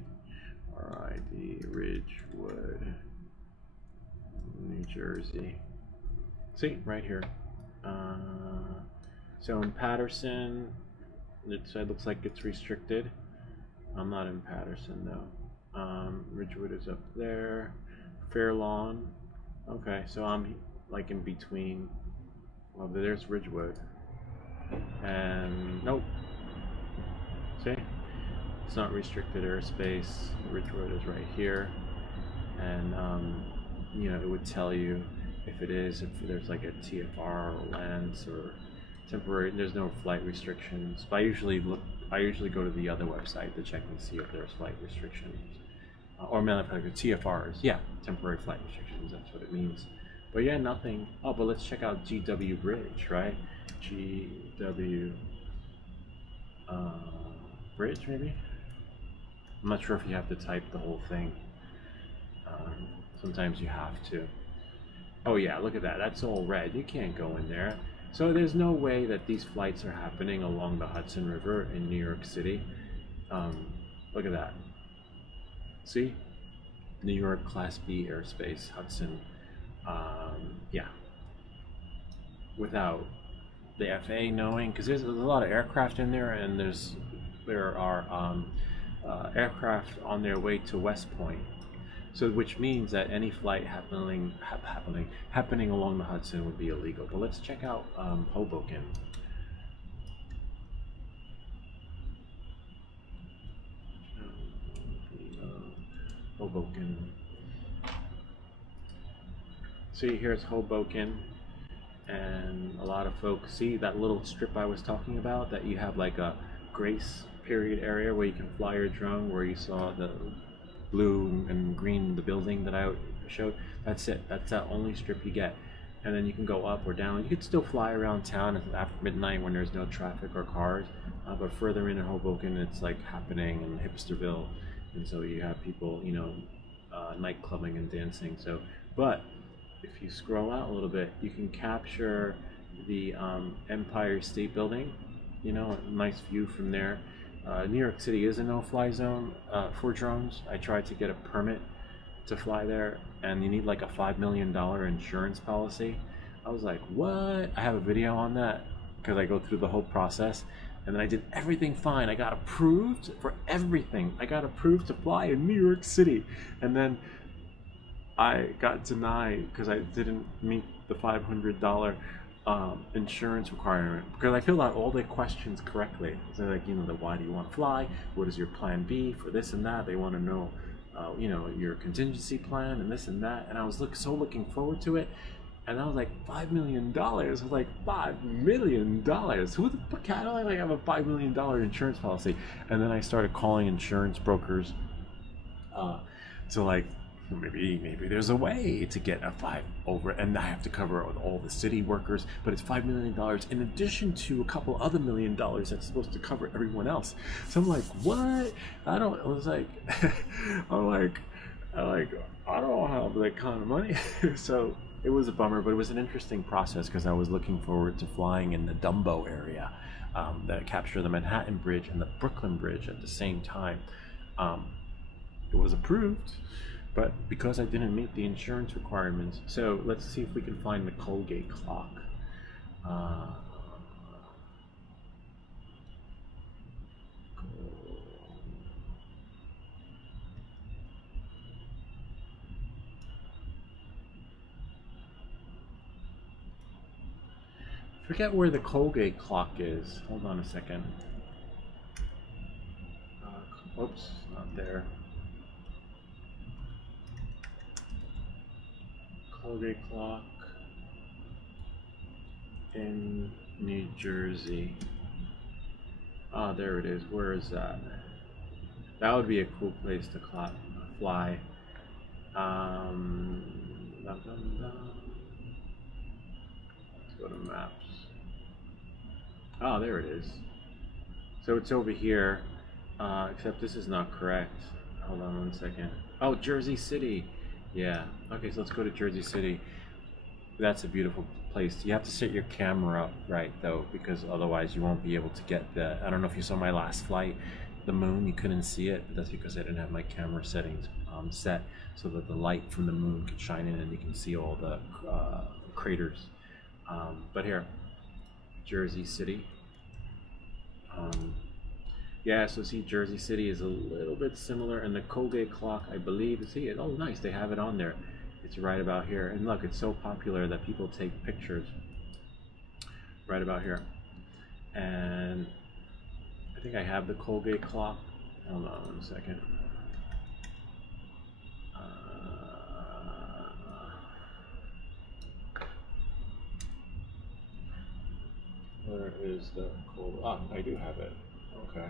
RID Ridgewood, New Jersey. See, right here. So in Patterson, it looks like it's restricted. I'm not in Patterson though. Ridgewood is up there. Fair Lawn. Okay, so I'm like in between. Well, there's Ridgewood. And nope. See? It's not restricted airspace. Ridgewood is right here. And it would tell you if it is, if there's like a TFR or LANS or temporary. There's no flight restrictions. But I usually go to the other website to check and see if there's flight restrictions. Or matter of fact, TFRs. Yeah, temporary flight restrictions. That's what it means. But yeah, nothing. Oh, but let's check out GW Bridge, right? GW Bridge, maybe? I'm not sure if you have to type the whole thing. Sometimes you have to. Oh yeah, look at that. That's all red. You can't go in there. So there's no way that these flights are happening along the Hudson River in New York City. Look at that. See? New York Class B airspace, Hudson. Yeah. Without the FAA knowing, because there's a lot of aircraft in there, and there are aircraft on their way to West Point. So, which means that any flight happening along the Hudson would be illegal. But let's check out Hoboken. Hoboken. See, here's Hoboken, and a lot of folks see that little strip I was talking about, that you have like a grace period area where you can fly your drone, where you saw the blue and green, the building that I showed. That's it. That's the only strip you get. And then you can go up or down. You could still fly around town after midnight when there's no traffic or cars, but further in Hoboken, it's like happening in Hipsterville, and so you have people, night clubbing and dancing. So, but if you scroll out a little bit, you can capture the Empire State Building. A nice view from there. New York City is a no-fly zone for drones. I tried to get a permit to fly there, and you need like a $5 million insurance policy. I was like, what? I have a video on that because I go through the whole process, and then I did everything fine. I got approved for everything. I got approved to fly in New York City, and then I got denied because I didn't meet the $500 insurance requirement, because I filled out all the questions correctly. So like, why do you want to fly? What is your plan B for this and that? They want to know, your contingency plan and this and that. And I was looking forward to it. And I was like, $5 million. I was like, $5 million. Who the fuck? How do I like have a $5 million insurance policy? And then I started calling insurance brokers to like maybe there's a way to get a five over, and I have to cover all the city workers, but it's $5 million in addition to a couple other $1 million that's supposed to cover everyone else. So I'm like, what? I don't. I was like, I'm like, I don't have that kind of money. So it was a bummer, but it was an interesting process because I was looking forward to flying in the Dumbo area, that capture the Manhattan Bridge and the Brooklyn Bridge at the same time. It was approved, but because I didn't meet the insurance requirements, so let's see if we can find the Colgate clock. Forget where the Colgate clock is. Hold on a second. Oops, not there. Colgate clock in New Jersey. Ah, there it is. Where is that? That would be a cool place to fly. Dum, dum, dum. Let's go to maps. Oh, there it is. So it's over here, except this is not correct. Hold on one second. Oh, Jersey City. Yeah. Okay, so let's go to Jersey City. That's a beautiful place. You have to set your camera up right, though, because otherwise you won't be able to get the... I don't know if you saw my last flight, the moon, you couldn't see it. But that's because I didn't have my camera settings set so that the light from the moon could shine in and you can see all the craters. But here, Jersey City. Yeah, so see, Jersey City is a little bit similar, and the Colgate clock, I believe, see it. Oh, nice, they have it on there. It's right about here, and look, it's so popular that people take pictures right about here. And I think I have the Colgate clock. Hold on one second. Where is the Colgate? Ah, I do have it. Okay.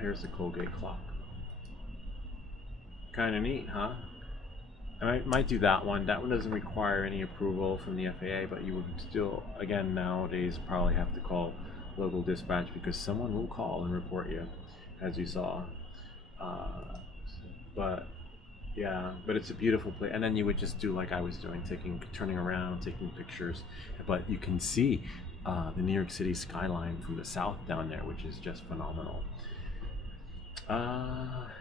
Here's the Colgate clock. Kind of neat, huh? I might do that one. That one doesn't require any approval from the FAA, but you would still, again, nowadays probably have to call local dispatch because someone will call and report you, as you saw. But yeah, but it's a beautiful place. And then you would just do like I was doing, turning around, taking pictures. But you can see the New York City skyline from the south down there, which is just phenomenal.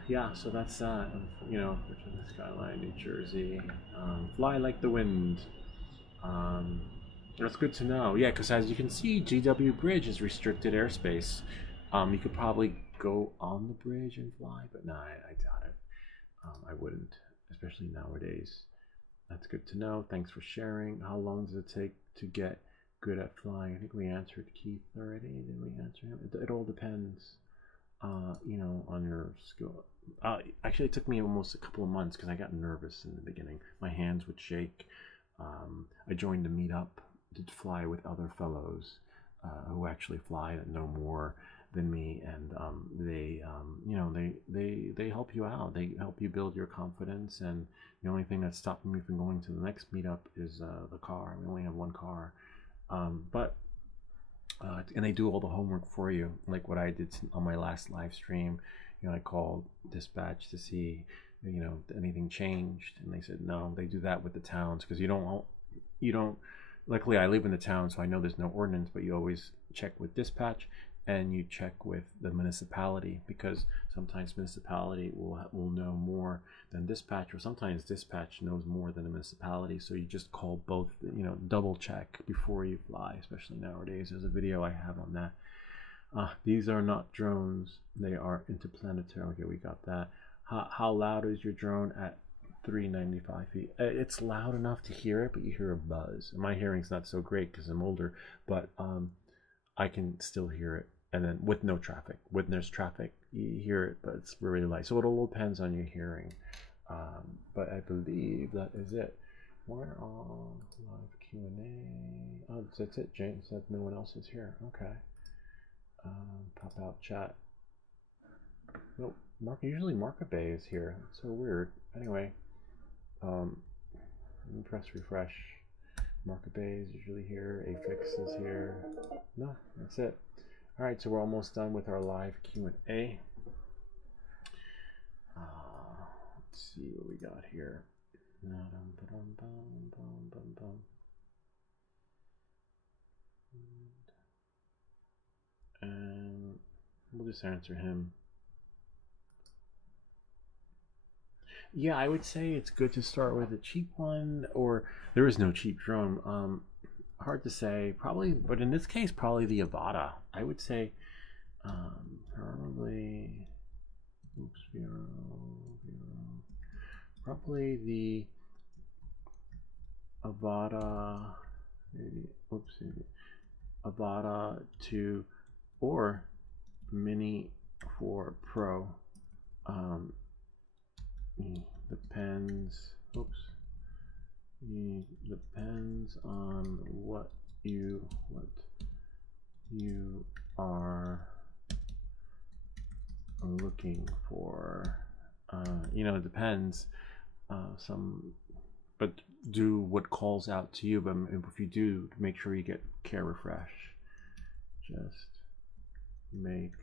Yeah, so that's you know, the skyline, New Jersey. Fly like the wind. That's good to know. Yeah, because as you can see, GW Bridge is restricted airspace. You could probably go on the bridge and fly, but no, I doubt it. I wouldn't, especially nowadays. That's good to know. Thanks for sharing. How long does it take to get good at flying? I think we answered Keith already. Did we answer him? It all depends, you know, on your skill. Actually, it took me almost a couple of months because I got nervous in the beginning. My hands would shake. I joined a meetup to fly with other fellows who actually fly that know more than me, and they you know, they help you out. They help you build your confidence, and the only thing that's stopping me from going to the next meetup is the car. We only have one car, but and they do all the homework for you, like what I did on my last live stream. You know, I called dispatch to see, you know, anything changed, and they said no. They do that with the towns because you don't. Luckily, I live in the town, so I know there's no ordinance, but you always check with dispatch and you check with the municipality, because sometimes municipality will know more than dispatch, or sometimes dispatch knows more than the municipality. So you just call both, you know, double check before you fly, especially nowadays. There's a video I have on that. These are not drones, they are interplanetary. Okay, we got that. How loud is your drone at 395 feet? It's loud enough to hear it, but you hear a buzz. My hearing's not so great because I'm older, but I can still hear it. and then with no traffic. When there's traffic, you hear it, but it's really light. So it all depends on your hearing. But I believe that is it. We're on live Q&A. Oh, that's it, James. That no one else is here. Okay. Pop out chat. Nope. Usually Marka Bay is here. It's so weird. Anyway, press refresh. Marka Bay is usually here. Afix is here. No, that's it. All right, so we're almost done with our live Q&A. Let's see what we got here. And we'll just answer him. Yeah, I would say it's good to start with a cheap one, or there is no cheap drone. Hard to say, probably, but in this case, probably the Avata. I would say, probably, probably the Avata, maybe, Avata 2 or Mini 4 Pro. Depends on what you are looking for. It depends. But do what calls out to you. But if you do, make sure you get Care Refresh. Just make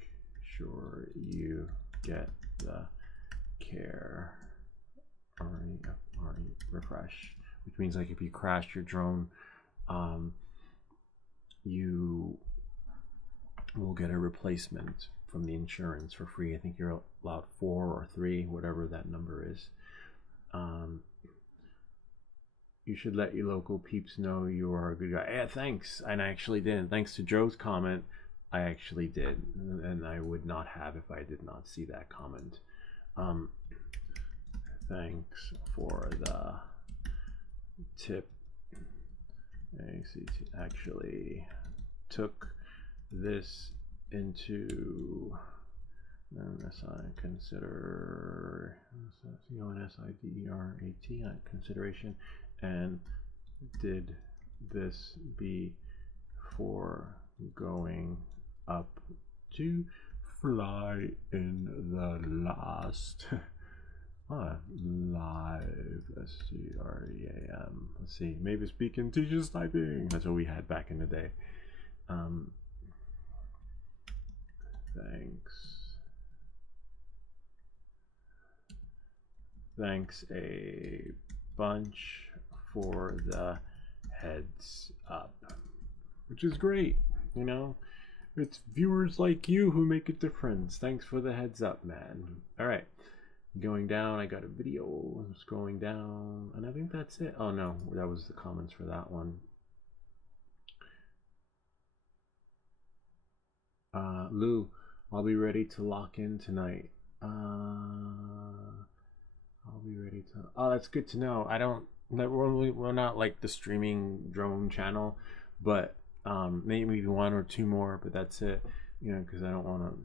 sure you get the Care Refresh, which means like if you crash your drone, you will get a replacement from the insurance for free. I think you're allowed 4 or 3, whatever that number is. You should let your local peeps know you are a good guy. Yeah, thanks. And I actually did. Thanks to Joe's comment, I actually did, and I would not have if I did not see that comment. Thanks for the tip. ACT actually took this into consideration and did this before going up to fly in the last live STREAM. Let's see, maybe speaking teachers typing. That's what we had back in the day. Thanks a bunch for the heads up, which is great. It's viewers like you who make a difference. Thanks for the heads up, man. All right, going down, I got a video scrolling down, and I think that's it. Oh no, that was the comments for that one. Lou, I'll be ready to lock in tonight. I'll be ready to. Oh, that's good to know. We're not like the streaming drone channel, but maybe 1 or 2 more, but that's it. Because I don't want to.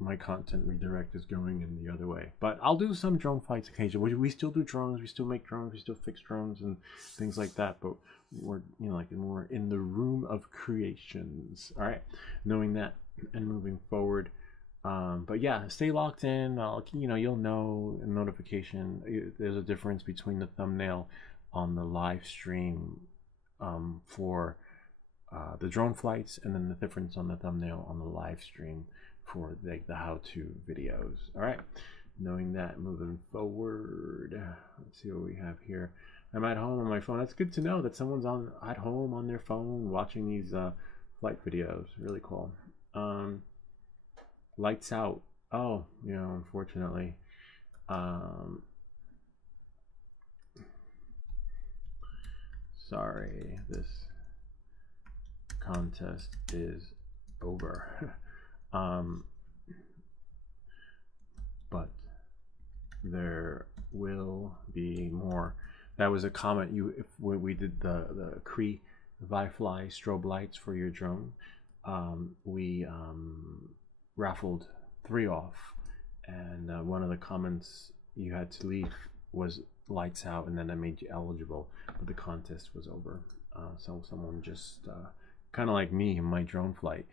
My content redirect is going in the other way. But I'll do some drone flights occasionally. We still do drones. We still make drones. We still fix drones and things like that. But we're we're in the room of creations. All right, knowing that and moving forward. But yeah, stay locked in. You'll know in notification. There's a difference between the thumbnail on the live stream for the drone flights, and then the difference on the thumbnail on the live stream for the how-to videos. All right, knowing that, moving forward, let's see what we have here. I'm at home on my phone. That's good to know that someone's at home on their phone watching these flight videos. Really cool. Lights out. Oh, unfortunately. Sorry, this contest is over. But there will be more. That was a comment when we did the Cree Vi-Fly strobe lights for your drone. we raffled 3 off, and one of the comments you had to leave was lights out, and then I made you eligible, but the contest was over. So someone just kind of like me in my drone flight,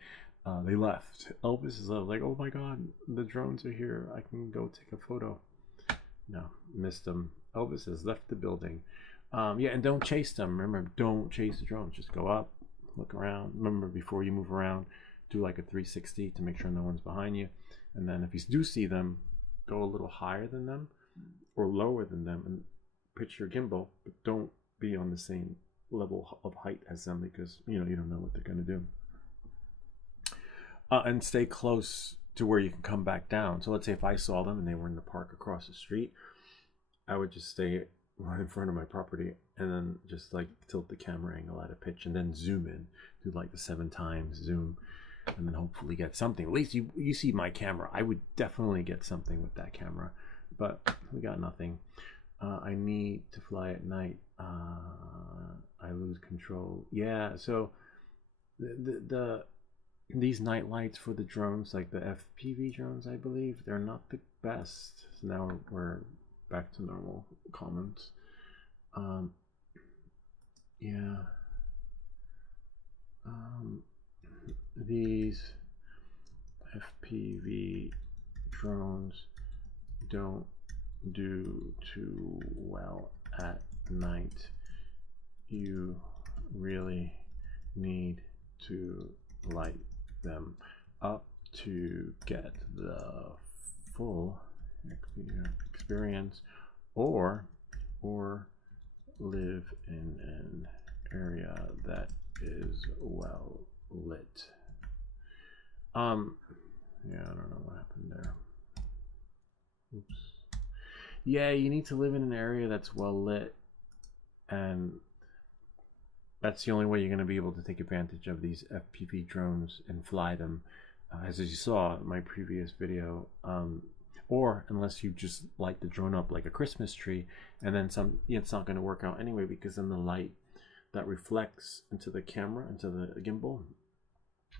they left. Elvis is like, oh my god, the drones are here, I can go take a photo. No, missed them. Elvis has left the building. Yeah, and don't chase them. Remember, don't chase the drones. Just go up, look around. Remember, before you move around, do like a 360 to make sure no one's behind you. And then if you do see them, go a little higher than them or lower than them and pitch your gimbal, but don't be on the same level of height as them, because you don't know what they're going to do. And stay close to where you can come back down. So let's say if I saw them and they were in the park across the street, I would just stay right in front of my property and then just like tilt the camera angle at a pitch and then zoom in, do like the 7 times zoom, and then hopefully get something. At least you see my camera. I would definitely get something with that camera, but we got nothing. I need to fly at night. I lose control. Yeah, so these night lights for the drones, like the FPV drones, I believe, they're not the best. So now we're back to normal comments. Yeah. These FPV drones don't do too well at night. You really need to light them up to get the full experience, or live in an area that is well lit. Yeah, I don't know what happened there. Oops. Yeah, you need to live in an area that's well lit, and that's the only way you're going to be able to take advantage of these FPV drones and fly them, as you saw in my previous video. Or unless you just light the drone up like a Christmas tree, and then it's not going to work out anyway, because then the light that reflects into the camera, into the gimbal,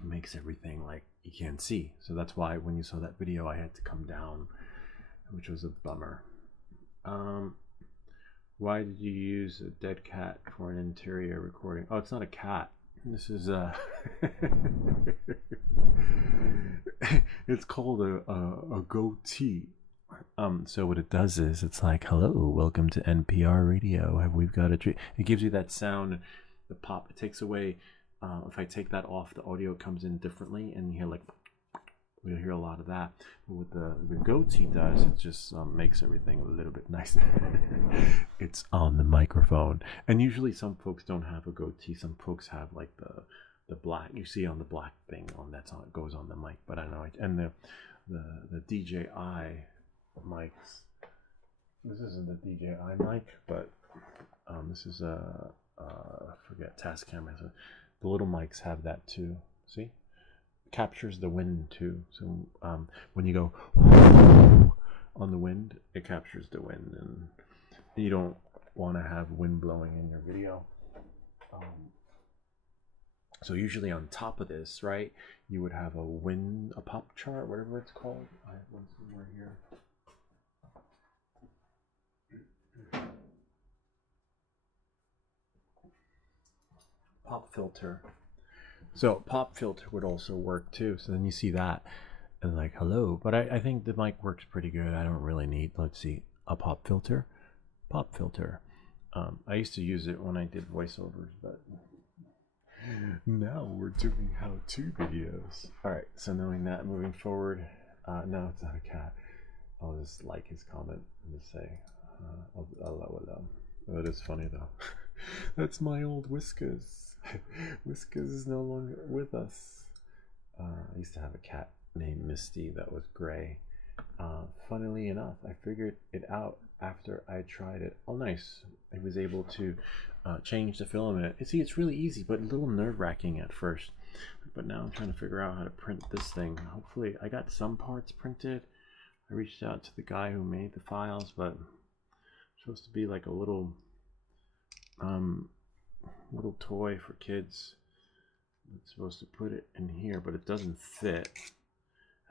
makes everything like you can't see. So that's why when you saw that video, I had to come down, which was a bummer. Why did you use a dead cat for an interior recording? Oh, it's not a cat. This is it's called a goatee. So what it does is it's like, hello, welcome to NPR radio. We've got a treat. It gives you that sound, the pop. It takes away. If I take that off, the audio comes in differently, and you hear like, we'll hear a lot of that. But what the goatee does, it just makes everything a little bit nicer. It's on the microphone, and usually some folks don't have a goatee. Some folks have like the black, you see on the black thing on that's on, it goes on the mic. But I don't know. And the DJI mics. This isn't the DJI mic, but this is I forget, Tascam. The little mics have that too. See, captures the wind too. So when you go on the wind, it captures the wind, and you don't want to have wind blowing in your video. So usually on top of this, right, you would have a pop chart, whatever it's called. I have one somewhere here. Pop filter. So pop filter would also work too. So then you see that and like, hello. But I think the mic works pretty good. I don't really need, let's see, a pop filter. Pop filter. I used to use it when I did voiceovers, but now we're doing how-to videos. All right, so knowing that, moving forward, no, it's not a cat. I'll just like his comment and just say, hello. Oh, it is funny though. That's my old Whiskers. Whiskers is no longer with us. I used to have a cat named Misty that was gray. Funnily enough, I figured it out after I tried it. Oh, nice. I was able to change the filament. See, it's really easy, but a little nerve-wracking at first. But now I'm trying to figure out how to print this thing. Hopefully, I got some parts printed. I reached out to the guy who made the files, but it's supposed to be like a little toy for kids. It's supposed to put it in here, but it doesn't fit.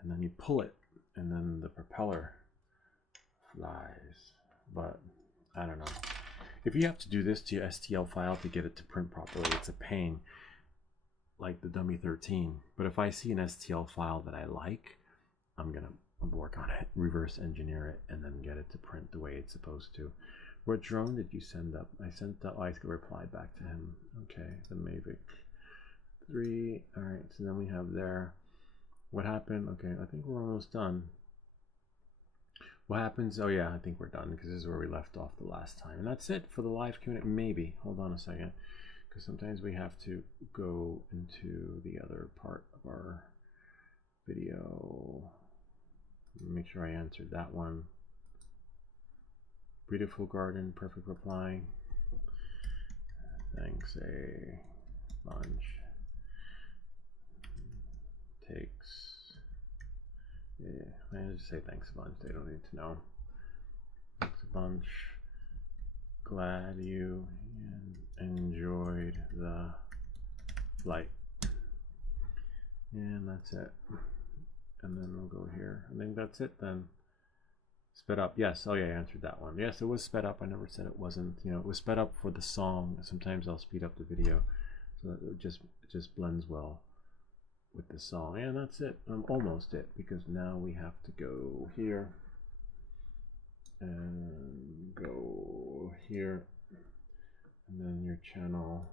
And then you pull it, and then the propeller flies. But I don't know. If you have to do this to your STL file to get it to print properly, it's a pain, like the Dummy 13. But if I see an STL file that I like, I'm gonna work on it, reverse engineer it, and then get it to print the way it's supposed to. What drone did you send up? I sent up, I replied back to him. Okay, the Mavic 3. All right, so then we have there. What happened? Okay, I think we're almost done. What happens? Oh yeah, I think we're done because this is where we left off the last time. And that's it for the live Q&A. Maybe. Hold on a second. Because sometimes we have to go into the other part of our video. Make sure I answered that one. Beautiful garden, perfect reply. Thanks a bunch. Takes. Yeah, I just say thanks a bunch. They don't need to know. Thanks a bunch. Glad you enjoyed the flight. And that's it. And then we'll go here. I think that's it then. Sped up. Yes. Oh yeah, I answered that one. Yes, it was sped up. I never said it wasn't. You know, it was sped up for the song. Sometimes I'll speed up the video so that it just blends well with the song. And that's it. Almost it, because now we have to go here and go here, and then your channel.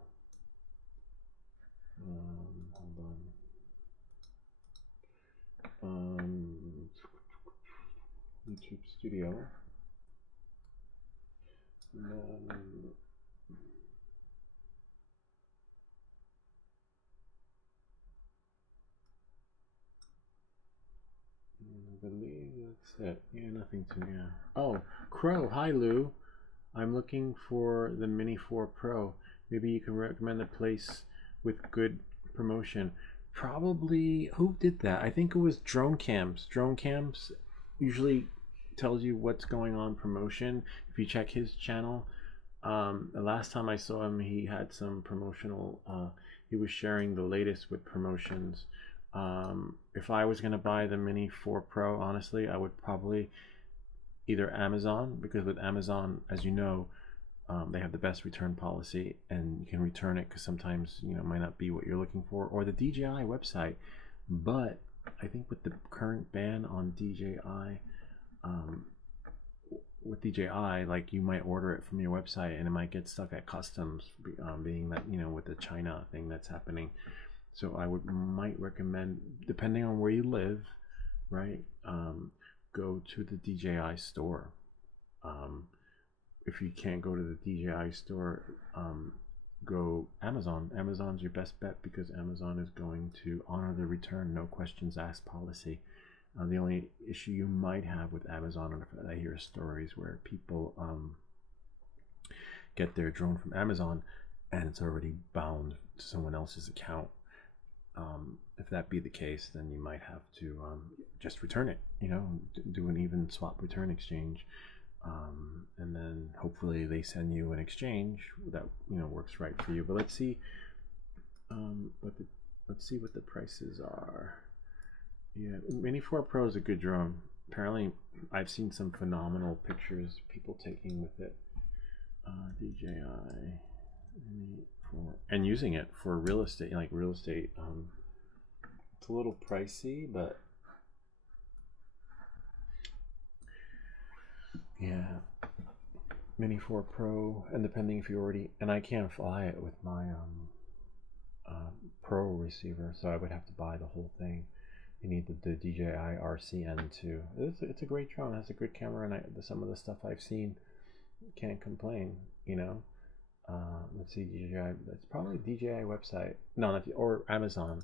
Hold on. YouTube Studio. And then I believe that's it. Yeah, nothing to, yeah. Oh, Crow, hi Lou. I'm looking for the Mini 4 Pro. Maybe you can recommend a place with good promotion. Probably, who did that? I think it was Drone Camps. Drone Camps usually tells you what's going on promotion. If you check his channel, the last time I saw him, he had some promotional, he was sharing the latest with promotions. If I was going to buy the Mini 4 Pro, honestly, I would probably either Amazon, because with Amazon, as you know, they have the best return policy, and you can return it because sometimes, you know, it might not be what you're looking for, or the DJI website. But I think with the current ban on DJI, with DJI, like, you might order it from your website and it might get stuck at customs, being that, you know, with the China thing that's happening. So I might recommend, depending on where you live, right, go to the DJI store. If you can't go to the DJI store, go Amazon. Amazon's your best bet, because Amazon is going to honor the return, no questions asked policy. The only issue you might have with Amazon, and I hear stories where people get their drone from Amazon and it's already bound to someone else's account. If that be the case, then you might have to just return it, you know, do an even swap return exchange, and then hopefully they send you an exchange that, you know, works right for you. But let's see what the prices are. Yeah, Mini 4 Pro is a good drone. Apparently, I've seen some phenomenal pictures people taking with it. DJI Mini 4, and using it for real estate, like real estate. It's a little pricey, but yeah, Mini 4 Pro, and depending if you already, and I can't fly it with my Pro receiver, so I would have to buy the whole thing. You need the DJI RCN2. It's a great drone. It has a good camera, and some of the stuff I've seen, can't complain, you know. Let's see, DJI. That's probably DJI website. No, not or Amazon,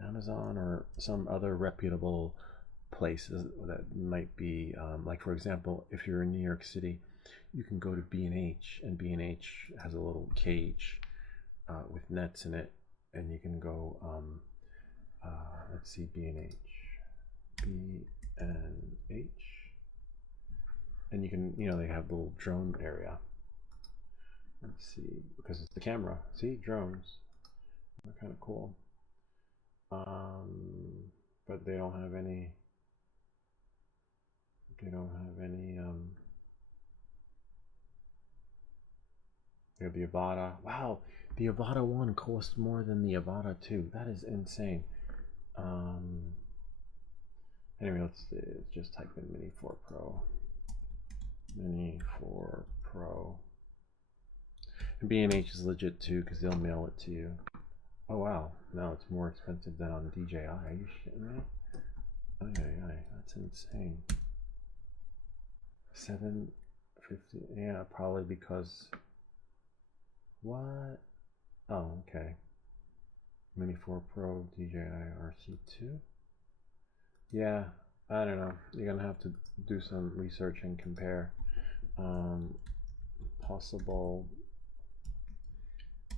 or some other reputable places that might be, like, for example, if you're in New York City, you can go to B&H, and B&H has a little cage with nets in it, and you can go. Let's see, B&H, and you can, you know, they have the little drone area. Let's see, because it's the camera. See, drones are kind of cool. but they don't have any. They don't have any. They have the Avata. Wow, the Avata 1 costs more than the Avata 2. That is insane. Anyway, let's just type in Mini 4 Pro. Mini 4 Pro. And B&H is legit too because they'll mail it to you. Oh wow, now it's more expensive than on DJI. Are you shitting me? Ay, that's insane. 750. Yeah, probably because. What? Oh, okay. Mini 4 Pro DJI RC2. Yeah, I don't know. You're gonna have to do some research and compare possible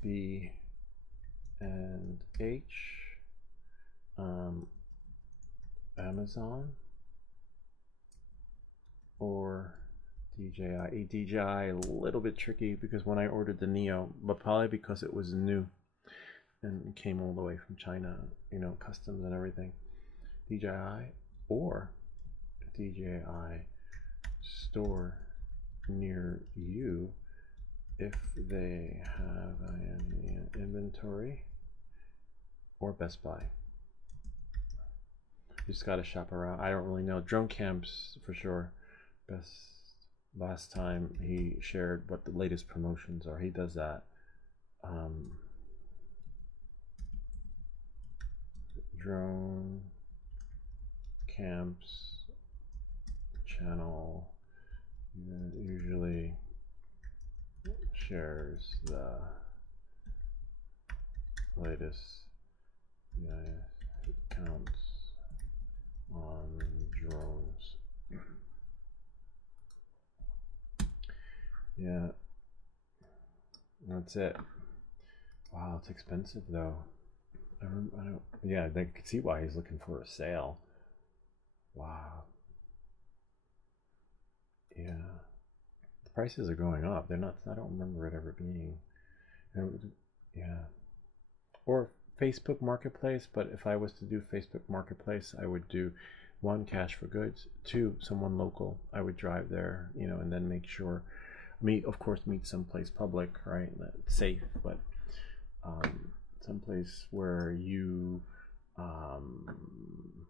B and H, Amazon or DJI. DJI a little bit tricky because when I ordered the Neo, but probably because it was new and it came all the way from China, you know, customs and everything. DJI or DJI store near you if they have an inventory, or Best Buy. You just gotta shop around. I don't really know. Drone Camps for sure. Last time he shared what the latest promotions are. He does that. Drone Camps channel usually shares the latest counts on drones. Yeah, that's it. Wow, it's expensive though. I don't. Yeah, they could see why he's looking for a sale. Wow. Yeah, the prices are going up. They're not. I don't remember it ever being. Yeah. Or Facebook Marketplace, but if I was to do Facebook Marketplace, I would do 1, cash for goods, 2, someone local. I would drive there, you know, and then make sure of course meet someplace public, right? That's safe, but someplace where you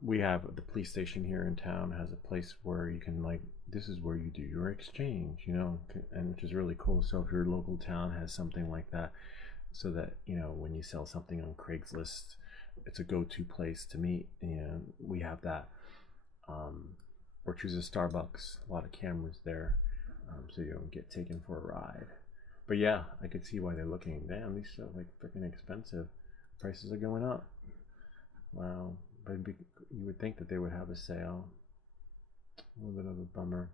we have the police station here in town has a place where you can, like, this is where you do your exchange, you know, and which is really cool. So if your local town has something like that, so that, you know, when you sell something on Craigslist, it's a go-to place to meet. And we have that. Or choose a Starbucks. A lot of cameras there, so you don't get taken for a ride. But yeah, I could see why they're looking. Damn, these are like freaking expensive. Prices are going up. Wow, but you would think that they would have a sale. A little bit of a bummer.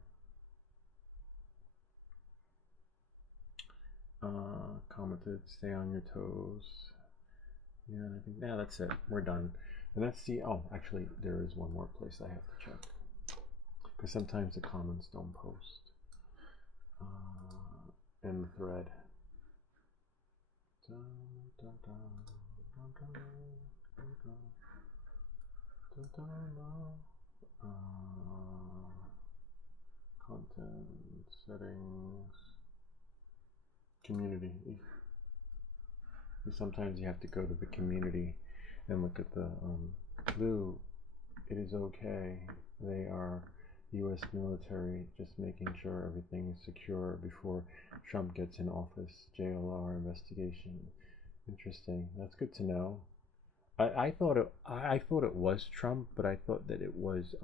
Commented, stay on your toes. Yeah, I think, yeah, that's it. We're done. And that's the, oh, actually, there is one more place I have to check. Because sometimes the comments don't post in the thread. Content, settings, community. Sometimes you have to go to the community and look at the Lou, it is okay. They are U.S. military, just making sure everything is secure before Trump gets in office. JLR investigation. Interesting. That's good to know. I thought it was Trump, but I thought that it was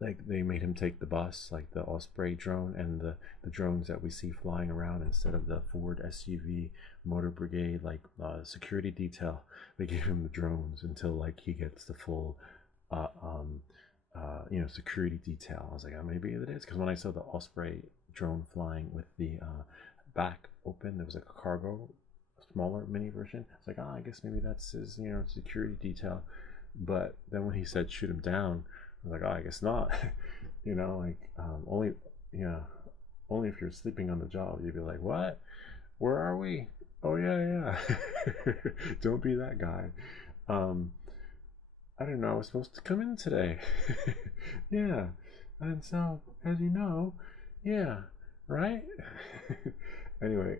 like they made him take the bus, like the Osprey drone and the drones that we see flying around instead of the Ford SUV motor brigade, like security detail. They gave him the drones until like he gets the full you know, security detail. I was like, oh, maybe it is, because when I saw the Osprey drone flying with the back open, there was like a cargo, smaller mini version. It's like, oh, I guess maybe that's his, you know, security detail. But then when he said shoot him down, I was like, oh, I guess not. You know, like only, yeah, only if you're sleeping on the job, you'd be like, what? Where are we? Oh yeah, yeah. Don't be that guy. um, I don't know. I was supposed to come in today. Yeah, and so as you know, yeah, right. Anyway,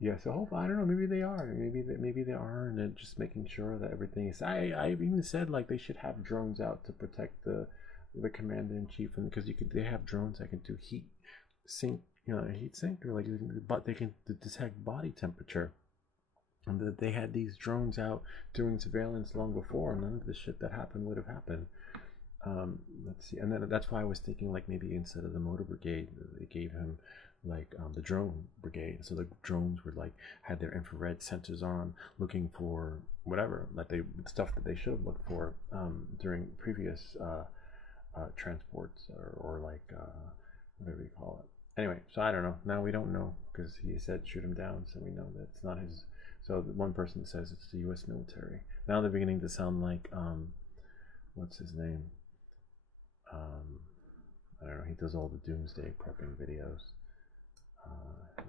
yeah. So hope I don't know. Maybe they are. Maybe they are, and they're just making sure that everything is. I even said like they should have drones out to protect the commander in chief, and because they have drones that can do heat sink, heat sink, or like, but they can detect body temperature. And that they had these drones out doing surveillance long before, and none of the shit that happened would have happened. Let's see, and then that's why I was thinking like maybe instead of the motor brigade, they gave him like the drone brigade. So the drones were like had their infrared sensors on, looking for whatever, like they stuff that they should have looked for during previous transports or like whatever you call it. Anyway, so I don't know. Now we don't know because he said shoot him down, so we know that it's not his. So one person says it's the U.S. military. Now they're beginning to sound like what's his name? I don't know. He does all the doomsday prepping videos.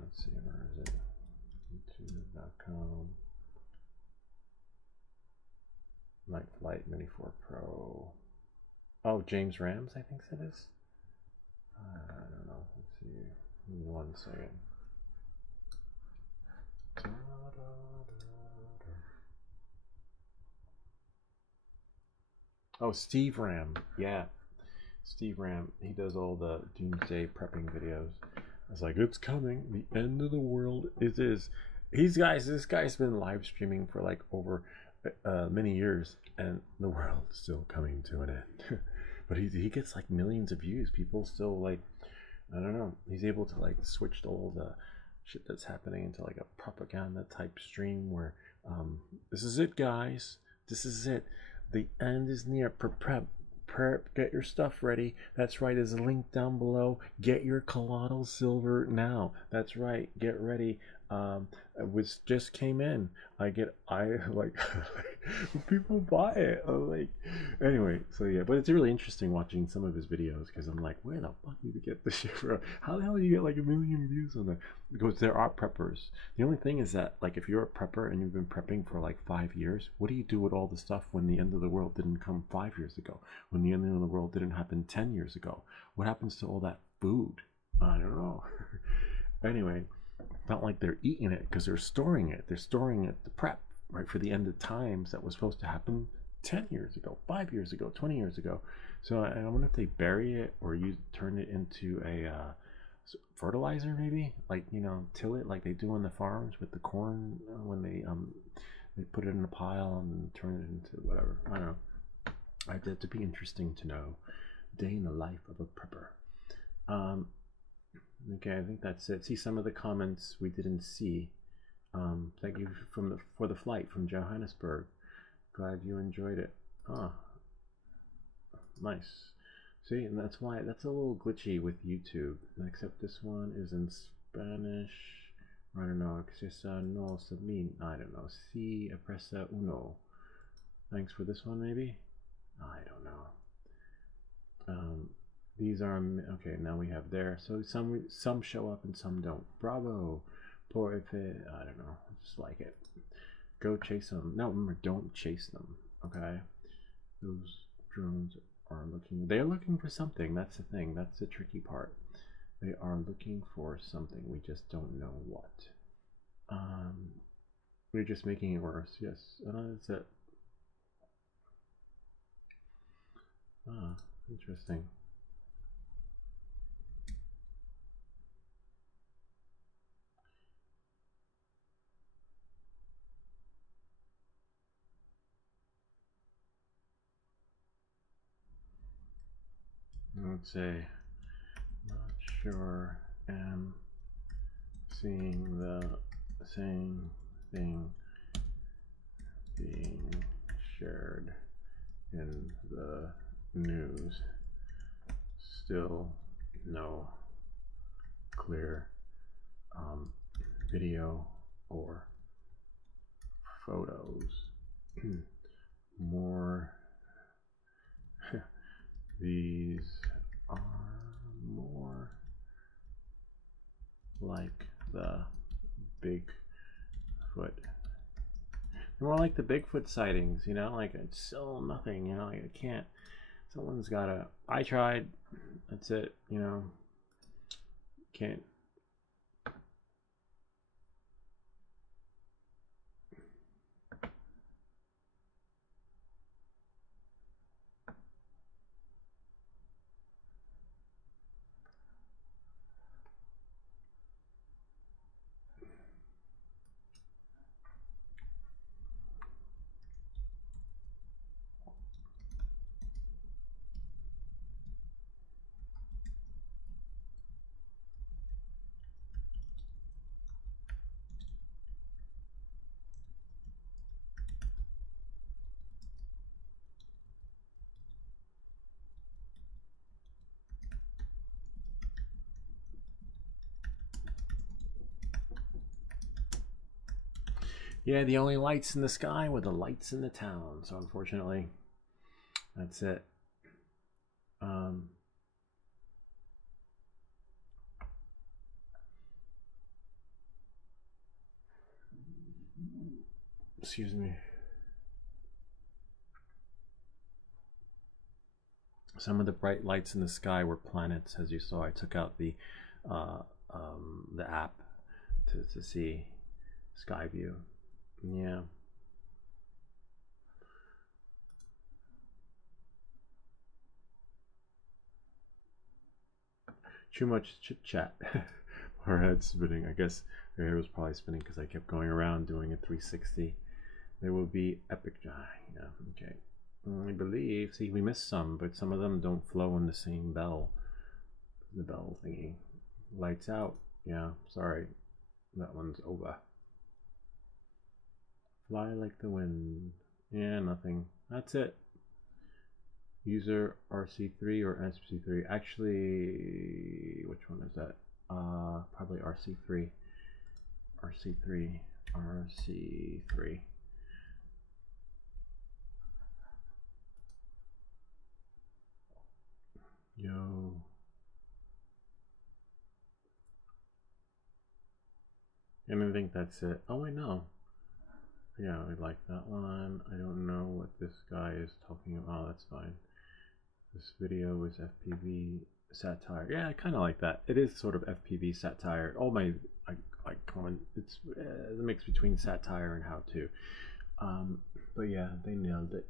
Let's see, where is it? YouTube.com. Night Flight Mini 4 Pro. Oh, James Rams, I think that is. I don't know. Let's see. 1 second. Oh, Steve Ram. Yeah. Steve Ram. He does all the doomsday prepping videos. I was like, it's coming. The end of the world is. This guy's been live streaming for like over many years, and the world's still coming to an end. But he gets like millions of views. People still like, I don't know. He's able to like switch all the shit that's happening into like a propaganda type stream where this is it, guys. This is it. The end is near. Prep. Get your stuff ready. That's right. There's a link down below. Get your colloidal silver now. That's right. Get ready. Which just came in. I like people buy it. I'm like, anyway. So yeah, but it's really interesting watching some of his videos because I'm like, where the fuck did you get this shit from? How the hell do you get like 1 million views on that? Because there are preppers. The only thing is that like if you're a prepper and you've been prepping for like 5 years, what do you do with all the stuff when the end of the world didn't come 5 years ago? When the end of the world didn't happen 10 years ago? What happens to all that food? I don't know. Anyway, not like they're eating it because they're storing it. They're storing it to prep, right, for the end of times that was supposed to happen 10 years ago, 5 years ago, 20 years ago. So I wonder if they bury it or turn it into a fertilizer, maybe, like, till it like they do on the farms with the corn when they put it in a pile and turn it into whatever. I don't know. That'd be interesting to know. Day in the life of a prepper. Okay, I think that's it. See some of the comments we didn't see. Thank you for the flight from Johannesburg. Glad you enjoyed it. Ah, nice. See, and that's why that's a little glitchy with YouTube. Except this one is in Spanish. I don't know. Accesa no sabin. I don't know. Si apresa uno. Thanks for this one, maybe. I don't know. These are okay. Now we have there. So some show up and some don't. Bravo. Por if it, I don't know. I just like it. Go chase them. No, remember, don't chase them. Okay. Those drones are looking. They're looking for something. That's the thing. That's the tricky part. They are looking for something. We just don't know what. We're just making it worse. Yes. That's it. Ah, interesting. Let's say, not sure, am seeing the same thing being shared in the news. Still no clear video or photos. More these are more like the Bigfoot More like the Bigfoot sightings, you know, like it's still nothing, you know, like I can't. Someone's gotta. I tried. That's it, you know. Can't. Yeah, the only lights in the sky were the lights in the town. So unfortunately, that's it. Um, excuse me. Some of the bright lights in the sky were planets, as you saw. I took out uh, the app to see sky view. Yeah. Too much chit chat. Her head spinning. I guess her hair was probably spinning because I kept going around doing a 360. There will be epic. Yeah, okay. I believe. See, we missed some, but some of them don't flow in the same bell. The bell thingy. Lights out. Yeah, sorry. That one's over. Fly like the wind. Yeah, nothing. That's it. User RC3 or SC3. Actually, which one is that? Probably RC3. RC3. RC3. Yo. And I think that's it. Oh, wait, no. Yeah, I like that one. I don't know what this guy is talking about. Oh, that's fine. This video is FPV satire. Yeah, I kind of like that. It is sort of FPV satire. All my comment. It's the mix between satire and how to. But yeah, they nailed it.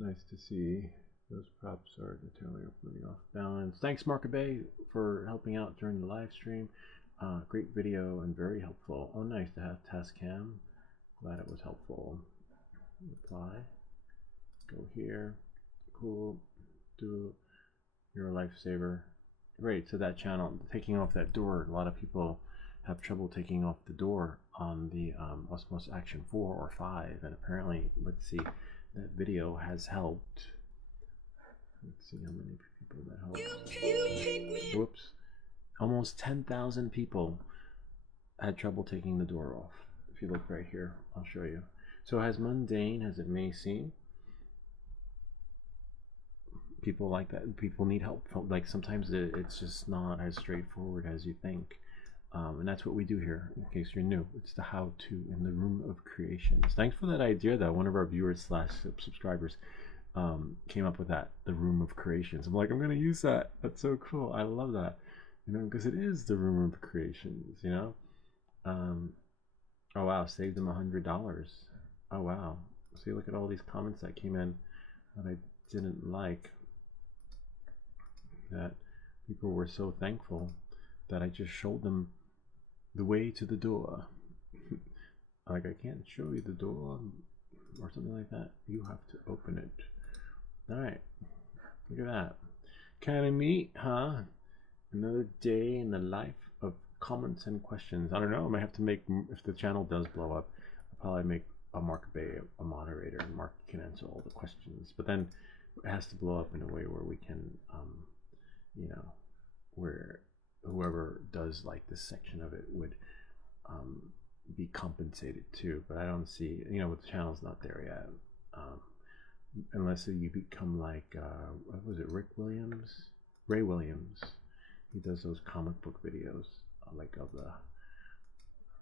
Nice to see. Those props are totally putting off balance. Thanks, Mark Bay, for helping out during the live stream. Great video and very helpful. Oh, nice to have Tascam. Glad it was helpful. Reply. Go here. Cool. Do. You're a lifesaver. Great. So that channel, taking off that door. A lot of people have trouble taking off the door on the Osmos Action 4 or 5, and apparently, let's see, that video has helped. Let's see how many people that helped. Whoops. Almost 10,000 people had trouble taking the door off. If you look right here, I'll show you. So as mundane as it may seem, people like that. People need help. Like sometimes it's just not as straightforward as you think. And that's what we do here, in case you're new. It's the how-to in the Room of Creations. Thanks for that idea, though. One of our viewers slash subscribers came up with that, the Room of Creations. I'm like, I'm going to use that. That's so cool. I love that. You know, because it is the Room of Creations, you know? Oh, wow. Saved them $100. Oh, wow. See, look at all these comments that came in that I didn't like. That people were so thankful that I just showed them the way to the door. Like, I can't show you the door or something like that. You have to open it. All right. Look at that. Kind of neat, huh? Another day in the life of comments and questions. I don't know. I might have to make, if the channel does blow up, I'll probably make a Mark Bay a moderator, and Mark can answer all the questions. But then it has to blow up in a way where we can, you know, where whoever does like this section of it would be compensated too. But I don't see, you know, the channel's not there yet. Unless you become like, what was it, Ray Williams. He does those comic book videos, like of the,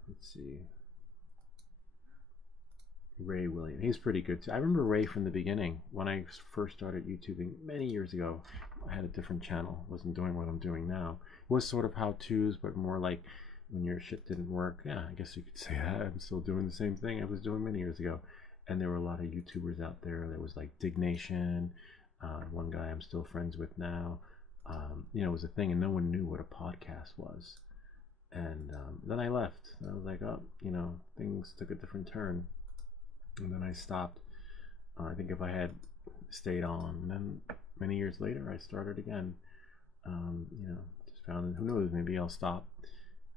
let's see, Ray William. He's pretty good too. I remember Ray from the beginning when I first started YouTubing many years ago. I had a different channel. Wasn't doing what I'm doing now. It was sort of how-tos, but more like when your shit didn't work. Yeah, I guess you could say that. I'm still doing the same thing I was doing many years ago. And there were a lot of YouTubers out there. There was like Dignation, one guy I'm still friends with now. It was a thing, and no one knew what a podcast was. And then I left. I was like, oh, things took a different turn. And then I stopped. I think if I had stayed on, and then many years later, I started again. Just found, who knows, maybe I'll stop.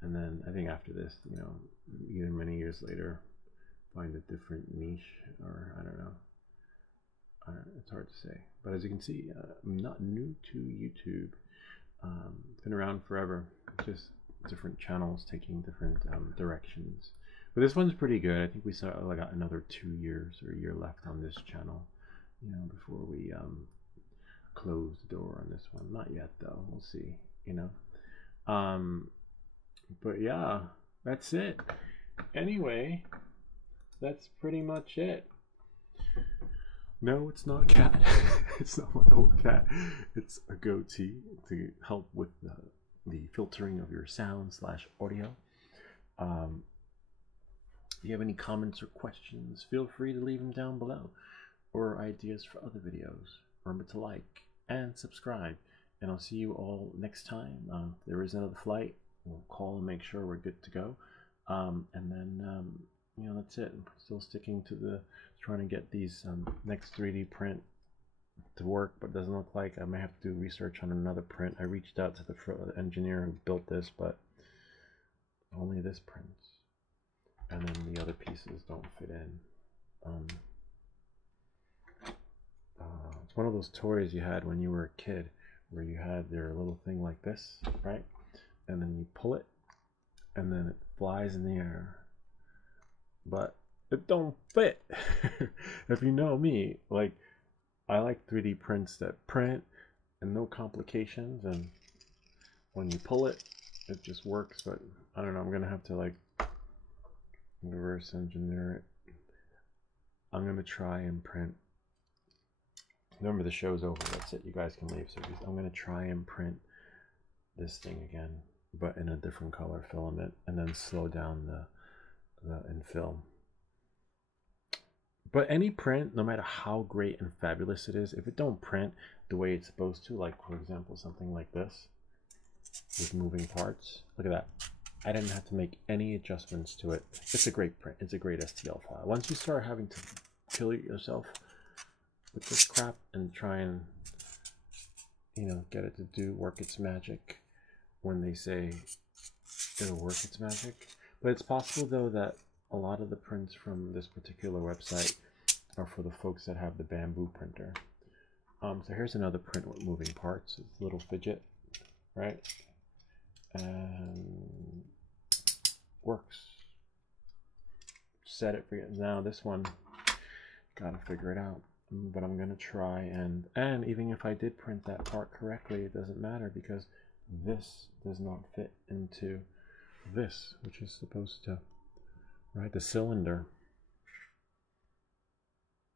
And then I think after this, either many years later, find a different niche, or I don't know. It's hard to say. But as you can see, I'm not new to YouTube. Been around forever. Just different channels taking different directions. But this one's pretty good. I think we got another 2 years or a year left on this channel, before we close the door on this one. Not yet though. We'll see. But yeah, that's it. Anyway, that's pretty much it. No, it's not a cat. It's not my old cat. It's a goatee to help with the filtering of your sound / audio. If you have any comments or questions, feel free to leave them down below, or ideas for other videos. Remember to like and subscribe, and I'll see you all next time. If there is another flight, we'll call and make sure we're good to go. And then that's it. I'm still sticking to trying to get these next 3D print to work, but it doesn't look like. I may have to do research on another print. I reached out to the engineer who built this, but only this prints, and then the other pieces don't fit in. It's one of those toys you had when you were a kid, where you had your little thing like this, right? And then you pull it, and then it flies in the air, but it don't fit. If you know me, like, I like 3D prints that print and no complications, and when you pull it, it just works. But I don't know, I'm gonna have to like reverse engineer it. I'm gonna try and print. Remember, the show's over. That's it. You guys can leave. So I'm gonna try and print this thing again, but in a different color filament, and then slow down the in film. But any print, no matter how great and fabulous it is, if it don't print the way it's supposed to, like for example something like this with moving parts, look at that. I didn't have to make any adjustments to it. It's a great print. It's a great STL file. Once you start having to kill yourself with this crap and try and get it to work its magic when they say it'll work its magic. But it's possible though that a lot of the prints from this particular website are for the folks that have the Bamboo printer. So here's another print with moving parts. It's a little fidget, right? And works. Set it, forget. Now this one, gotta figure it out. But I'm gonna try, and even if I did print that part correctly, it doesn't matter, because this does not fit into this, which is supposed to, right, the cylinder.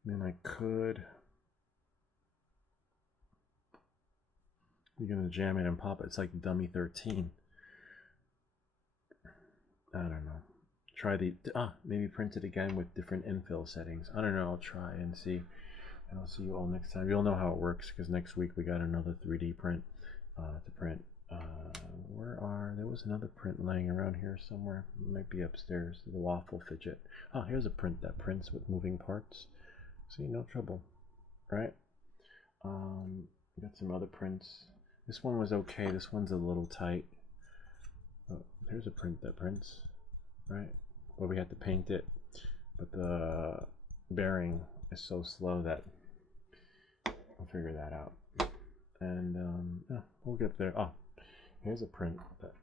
And I could, you're gonna jam it and pop it. It's like Dummy 13. I don't know. Try maybe print it again with different infill settings. I don't know. I'll try and see. And I'll see you all next time. You'll know how it works, because next week we got another 3D print to print. There was another print laying around here somewhere. It might be upstairs. The waffle fidget. Oh, here's a print that prints with moving parts. See, no trouble, right? Got some other prints. This one was okay. This one's a little tight. Oh, here's a print that prints, right? Well, we had to paint it, but the bearing is so slow that I'll figure that out. And yeah, we'll get there. Oh, here's a print that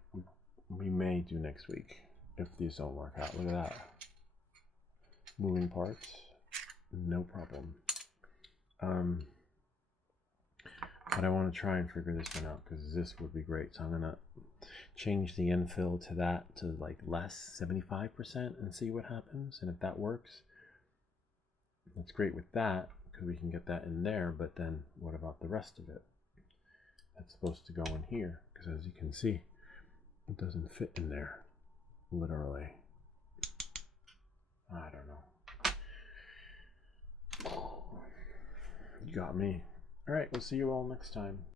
we may do next week if these don't work out. Look at that. Moving parts, no problem. But I want to try and figure this one out, because this would be great. So I'm gonna change the infill to like less 75% and see what happens. And if that works, That's great with that because we can get that in there, but then what about the rest of it? That's supposed to go in here because, as you can see, it doesn't fit in there, literally. I don't know. You got me. All right, we'll see you all next time.